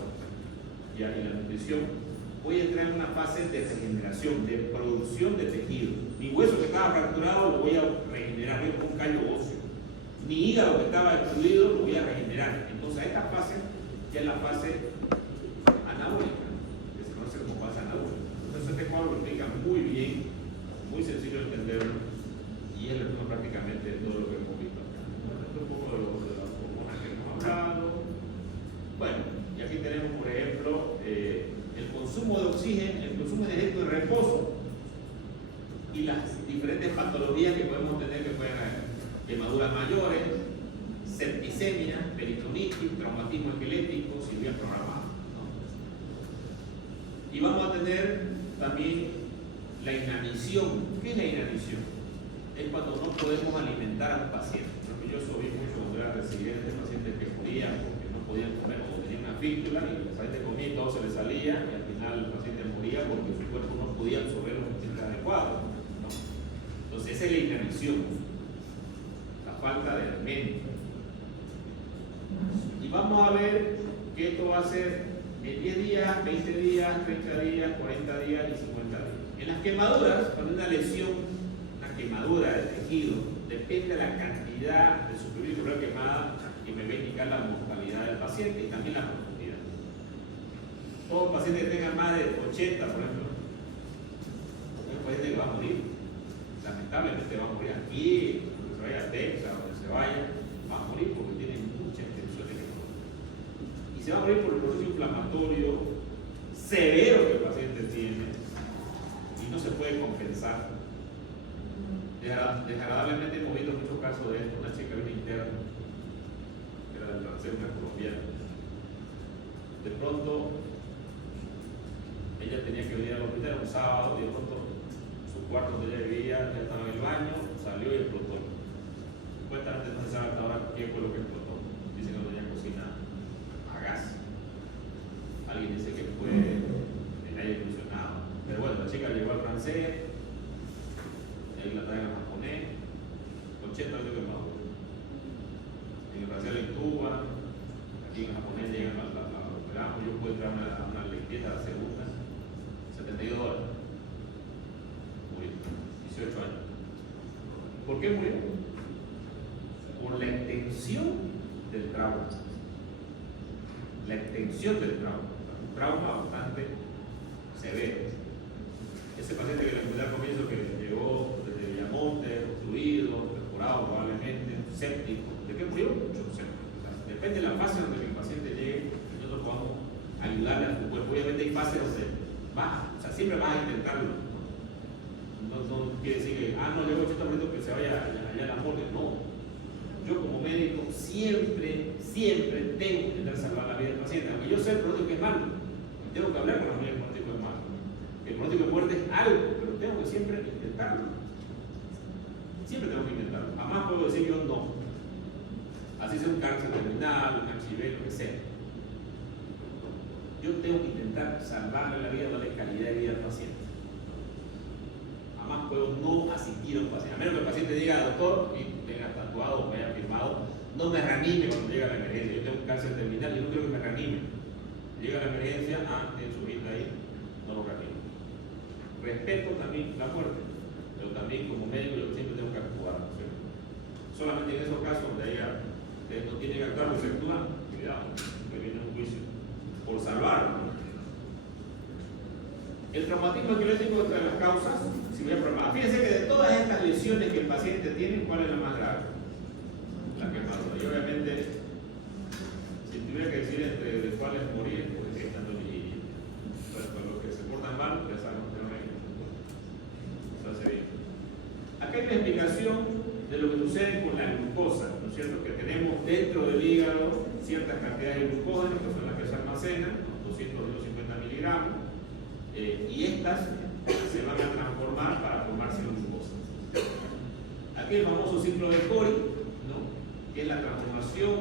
y la nutrición, voy a entrar en una fase de regeneración, de producción de tejido. Mi hueso que estaba fracturado lo voy a regenerar, voy a poner un callo óseo. Mi hígado que estaba destruido lo voy a regenerar. Entonces a esta fase ya es la fase anabólica, que se conoce como fase anabólica. Entonces este cuadro lo explica muy bien, muy sencillo de entenderlo, y es el resumen prácticamente de todo lo que hemos visto acá. Esto es un poco de las hormonas que hemos hablado. Bueno, y aquí tenemos, por ejemplo, el consumo de oxígeno, el consumo energético de reposo y las diferentes patologías que podemos tener, que pueden haber quemaduras mayores, septicemia, peritonitis, traumatismo esquelético, cirugía programada, ¿no? Y vamos a tener también la inanición. ¿Qué es la inanición? Es cuando no podemos alimentar a un paciente. Lo que yo subí mucho cuando era residente, pacientes que morían porque no podían comer o tenían una fístula y el paciente comía y todo se le salía y al final el paciente moría porque su cuerpo no podía absorber los nutrientes adecuados, ¿no? Entonces esa es la inanición, la falta de alimento. Y vamos a ver que esto va a ser en 10 días, 20 días, 30 días, 40 días y 50 días. En las quemaduras, cuando una lesión, una quemadura de tejido, depende de la cantidad de superficie quemada que me va a indicar la mortalidad del paciente y también la profundidad. Todo paciente que tenga más de 80, por ejemplo, es un paciente que va a morir. Lamentablemente va a morir aquí, donde se vaya a Texas, donde se vaya, va a morir porque tiene mucha extensión de quemadura. Y se va a morir por el proceso inflamatorio severo que el paciente tiene y no se puede compensar. Desagradablemente hemos visto muchos casos de esto. Una chica vino interna, que era del francés, una colombiana. De pronto, ella tenía que venir al hospital un sábado y de pronto su cuarto donde ella vivía, ya estaba en el baño, salió y explotó. Supuestamente no se sabe hasta ahora qué fue lo que explotó. Dicen que no tenía cocina a gas. Alguien dice que fue el aire acondicionado. Pero bueno, la chica llegó al francés, ahí la traen al japonés, 80 años que más. En el francés la intuban, aquí en el japonés llegan la operamos, yo puedo entrar a una limpieza a la segunda, $72. Murió, 18 años. ¿Por qué murió? Por la extensión del trauma. La extensión del trauma. Un trauma bastante severo. Ese paciente que le comenté al comienzo que llegó desde Villamonte, obstruido, perforado probablemente, séptico. ¿De qué murió? Mucho séptico. O sea, depende de la fase donde el paciente llegue, nosotros podamos ayudarle a su cuerpo. Obviamente hay fases donde o sea, siempre vas a intentarlo. No quiere decir que, no, llegó 80% que se vaya allá a la morgue. No. Yo como médico siempre tengo que intentar salvar la vida del paciente. Aunque yo sé el pronóstico que es malo, tengo que hablar con la familia del pronóstico es malo. El pronóstico de muerte es algo, pero tengo que siempre intentarlo. Siempre tengo que intentarlo. Jamás puedo decir yo no. Así sea un cáncer terminal, un HIV, lo que sea. Yo tengo que intentar salvarle la vida, darle calidad de vida al paciente. Jamás puedo no asistir a un paciente. A menos que el paciente diga, doctor, y tenga tatuado o me haya firmado, no me reanime cuando llega a la emergencia. Yo tengo un cáncer terminal y no quiero que me reanime. Llega a la emergencia, tiene su vida ahí, no lo reanime. Respeto también la muerte, pero también como médico yo siempre tengo que actuar, ¿no? Solamente en esos casos donde ella no tiene que actuar, pues actúa, cuidado, que viene un juicio por salvarlo. El traumatismo esquelético es otra de las causas, si voy a programar. Fíjense que de todas estas lesiones que el paciente tiene, ¿cuál es la más grave? La que más duele. Y obviamente, si tuviera que decir entre de cuáles morir, pues esta no elegiría. Pero para los que se portan mal, ya sabemos que no hay. Eso hace bien. Acá hay una explicación de lo que sucede con la glucosa, ¿no es cierto? Que tenemos dentro del hígado ciertas cantidades de glucógeno, que son las que se almacenan, 200 o 250 miligramos, y estas se van a transformar para formarse glucosa. Aquí el famoso ciclo de Cori, ¿no? Que es la transformación,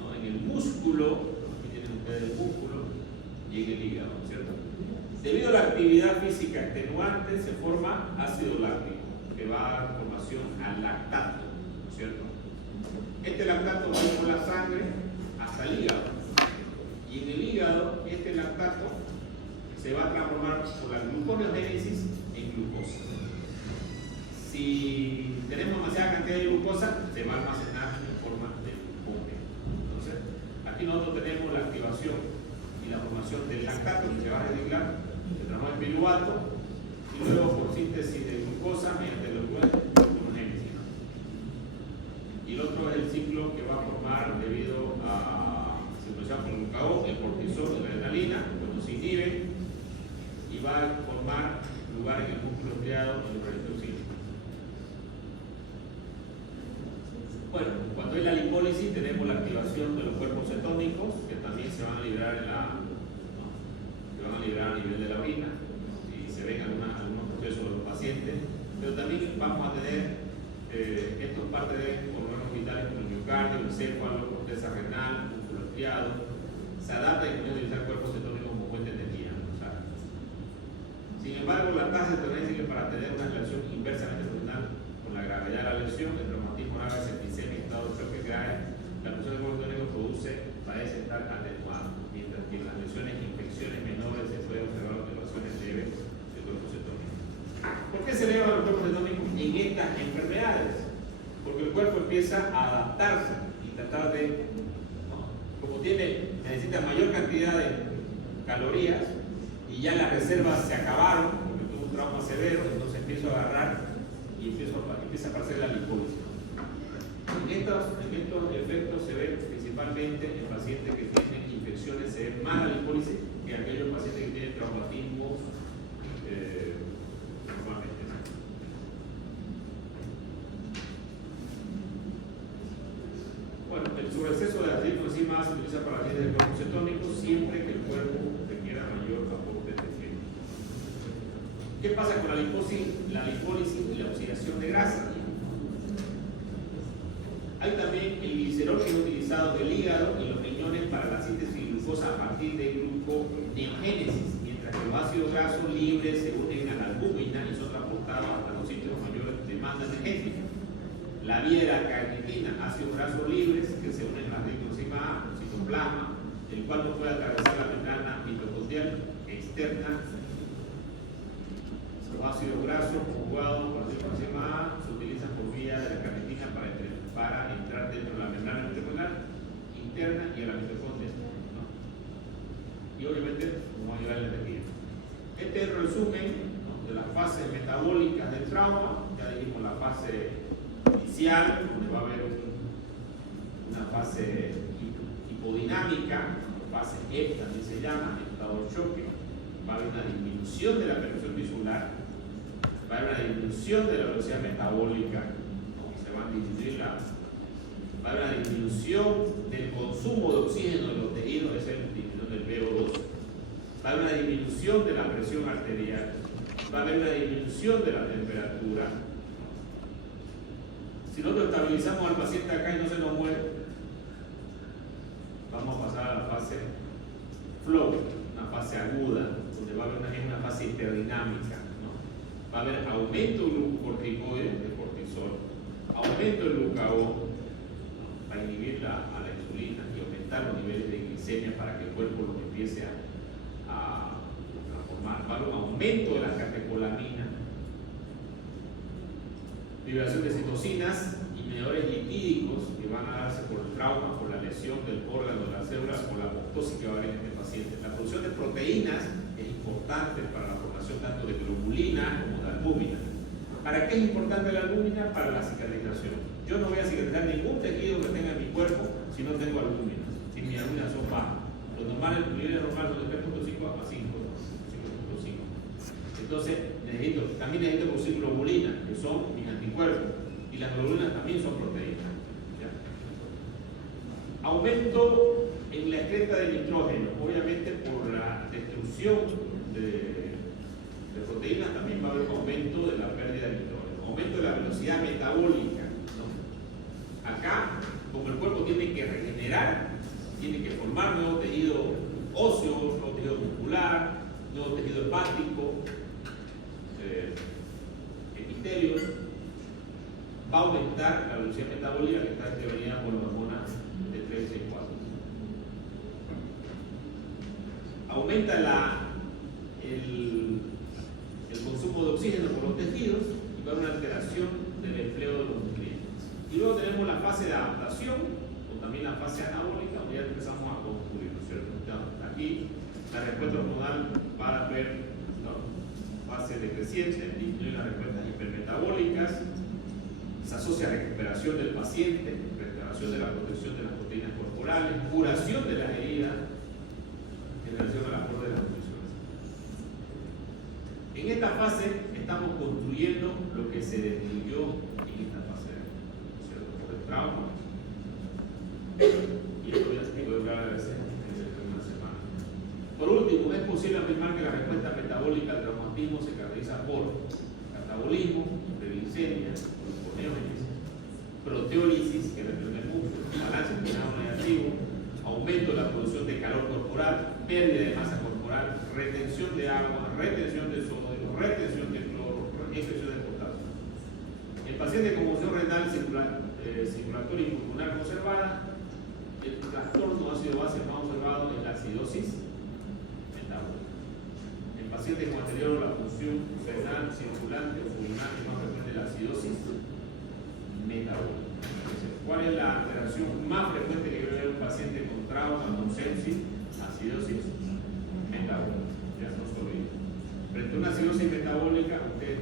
¿no? En el músculo, aquí tienen ustedes el músculo, y en el hígado, ¿no es cierto? Debido a la actividad física extenuante se forma ácido láctico, que va a dar formación al lactato, ¿no es cierto? Este lactato va por la sangre hasta el hígado, y en el hígado este lactato se va a transformar por la gluconeogénesis en glucosa. Si tenemos demasiada cantidad de glucosa, se va a almacenar en forma de glucógeno. Entonces, aquí nosotros tenemos la activación y la formación del lactato que se va a reciclar, se transforma en piruvato, y luego por síntesis de glucosa mediante la gluconeogénesis. Y el otro es el ciclo que va a formar debido a circulación por el glucagón, el cortisol y la adrenalina, cuando se inhibe, y va a formar lugar en el músculo estriado en el peritocito. Bueno, cuando hay la lipólisis tenemos la activación de los cuerpos cetónicos que también se van a liberar a nivel de la orina y se ven algunos procesos de los pacientes, pero también vamos a tener esto es parte de órganos vitales como el miocardio, el encéfalo, corteza renal, músculo estriado. Se adapta y puede utilizar cuerpos cetónicos como fuente de energía. Sin embargo, la tasa de tolerancia para tener una relación inversamente proporcional con la gravedad de la lesión, el traumatismo grave, septicemia, estado de choque grave, la presión del cuerpo cetónico parece estar atenuada, mientras que en las lesiones e infecciones menores se puede observar observaciones leves del cuerpo cetónico. ¿Por qué se eleva los cuerpos cetónicos en estas enfermedades? Porque el cuerpo empieza a adaptarse y tratar de, como necesita mayor cantidad de calorías, y ya las reservas se acabaron porque tuvo un trauma severo, entonces empiezo a agarrar y empieza a aparecer la lipólisis. En estos efectos se ven principalmente en pacientes que tienen infecciones, se ve más la lipólisis que aquellos pacientes que tienen traumatismos normalmente. Bueno, el sobreexceso de aceite encima se utiliza para la dieta del cuerpo cetónico siempre que el cuerpo requiera mayor aporte energético. ¿Qué pasa con la lipólisis y la oxidación de grasa? Hay también el glicerol que es utilizado del hígado y los riñones para la síntesis de glucosa a partir de gluconeogénesis, mientras que los ácidos grasos libres se unen a la albúmina y son transportados hasta los sitios de mayor demanda energética. La vía de la carnitina, ácidos grasos libres que se unen a la riboenzima A, citoplasma, el cual no puede atravesar la membrana mitocondrial externa. Los ácidos grasos conjugados por la riboenzima A se utilizan por vía de la carnitina para entrar dentro de la membrana mitocondrial interna y a la mitocondria, ¿no? Y obviamente vamos a llevar la energía. Este es el resumen, ¿no?, de las fases metabólicas del trauma. Ya dijimos la fase inicial, donde va a haber una fase hipodinámica, fase E también se llama, estado de choque. Va a haber una disminución de la percepción visual, va a haber una disminución de la velocidad metabólica, ¿no? Se van a disminuir va a haber una disminución del consumo de oxígeno de los tejidos, es la disminución del VO2, va a haber una disminución de la presión arterial, va a haber una disminución de la temperatura. Si nosotros estabilizamos al paciente acá y no se nos muere, vamos a pasar a la fase flow, una fase aguda, donde va a haber una fase hiperdinámica, ¿no? Va a haber aumento del glucocorticoide, de cortisol, aumento del glucagón, ¿no?, para inhibir a la insulina y aumentar los niveles de glicemia para que el cuerpo los empiece a transformar. Va a haber un aumento de la catecolamina, liberación de citocinas y mediadores lipídicos que van a darse por el trauma, por la lesión del órgano de las células, por la apoptosis que va a haber en este paciente. La producción de proteínas es importante para la formación tanto de globulina como de albúmina. ¿Para qué es importante la albúmina? Para la cicatrización. Yo no voy a cicatrizar ningún tejido que tenga en mi cuerpo si no tengo albúmina, si mis albuminas son bajas. Los normales, los niveles normales son de 3.5 a 5.5. Entonces, también necesito producir globulina, que son mis anticuerpos, y las globulinas también son proteínas, ¿ya? Aumento en la excreta de nitrógeno, obviamente por la destrucción de proteínas también va a haber un aumento de la pérdida de nitrógeno, aumento de la velocidad metabólica, ¿no? Acá, como el cuerpo tiene que regenerar, tiene que formar nuevo tejido óseo, nuevo tejido muscular, nuevo tejido hepático, epitelios, va a aumentar la velocidad metabólica que está intervenida por las hormonas de 3 y 4. Aumenta el consumo de oxígeno por los tejidos y va a haber una alteración del empleo de los nutrientes. Y luego tenemos la fase de adaptación, o también la fase anabólica, donde ya empezamos a construir, ¿no es cierto? Aquí la respuesta hormonal va a haber, ¿no?, fase decreciente, disminuye las respuestas hipermetabólicas, se asocia a recuperación del paciente, restauración de la protección de las proteínas corporales, curación de las heridas en relación a la flor de las nutriciones. En esta fase estamos construyendo lo que se destruyó en esta fase, ¿no es cierto?, por el trauma. Y esto voy a explicar cada vez en una semana. Por último, es posible afirmar que la respuesta metabólica al traumatismo se caracteriza por catabolismo, hiperglicemia, gluconeógenesis, proteólisis, que reprende el músculo, balance inclinado negativo, aumento de la producción de calor corporal, pérdida de masa corporal, retención de agua, retención de sodio, retención de cloro, infección de potasio. El paciente con conmoción renal circulatoria y pulmonar conservada, el trastorno ácido-base más observado es la acidosis metabólica. El paciente con anterior a la función renal circulante o pulmonar es más frecuente la acidosis metabólica. ¿Cuál es la alteración más frecuente que debe haber un paciente con trauma, con sepsis? Acidosis metabólica. Ya no se olviden. Frente a una acidosis metabólica, ustedes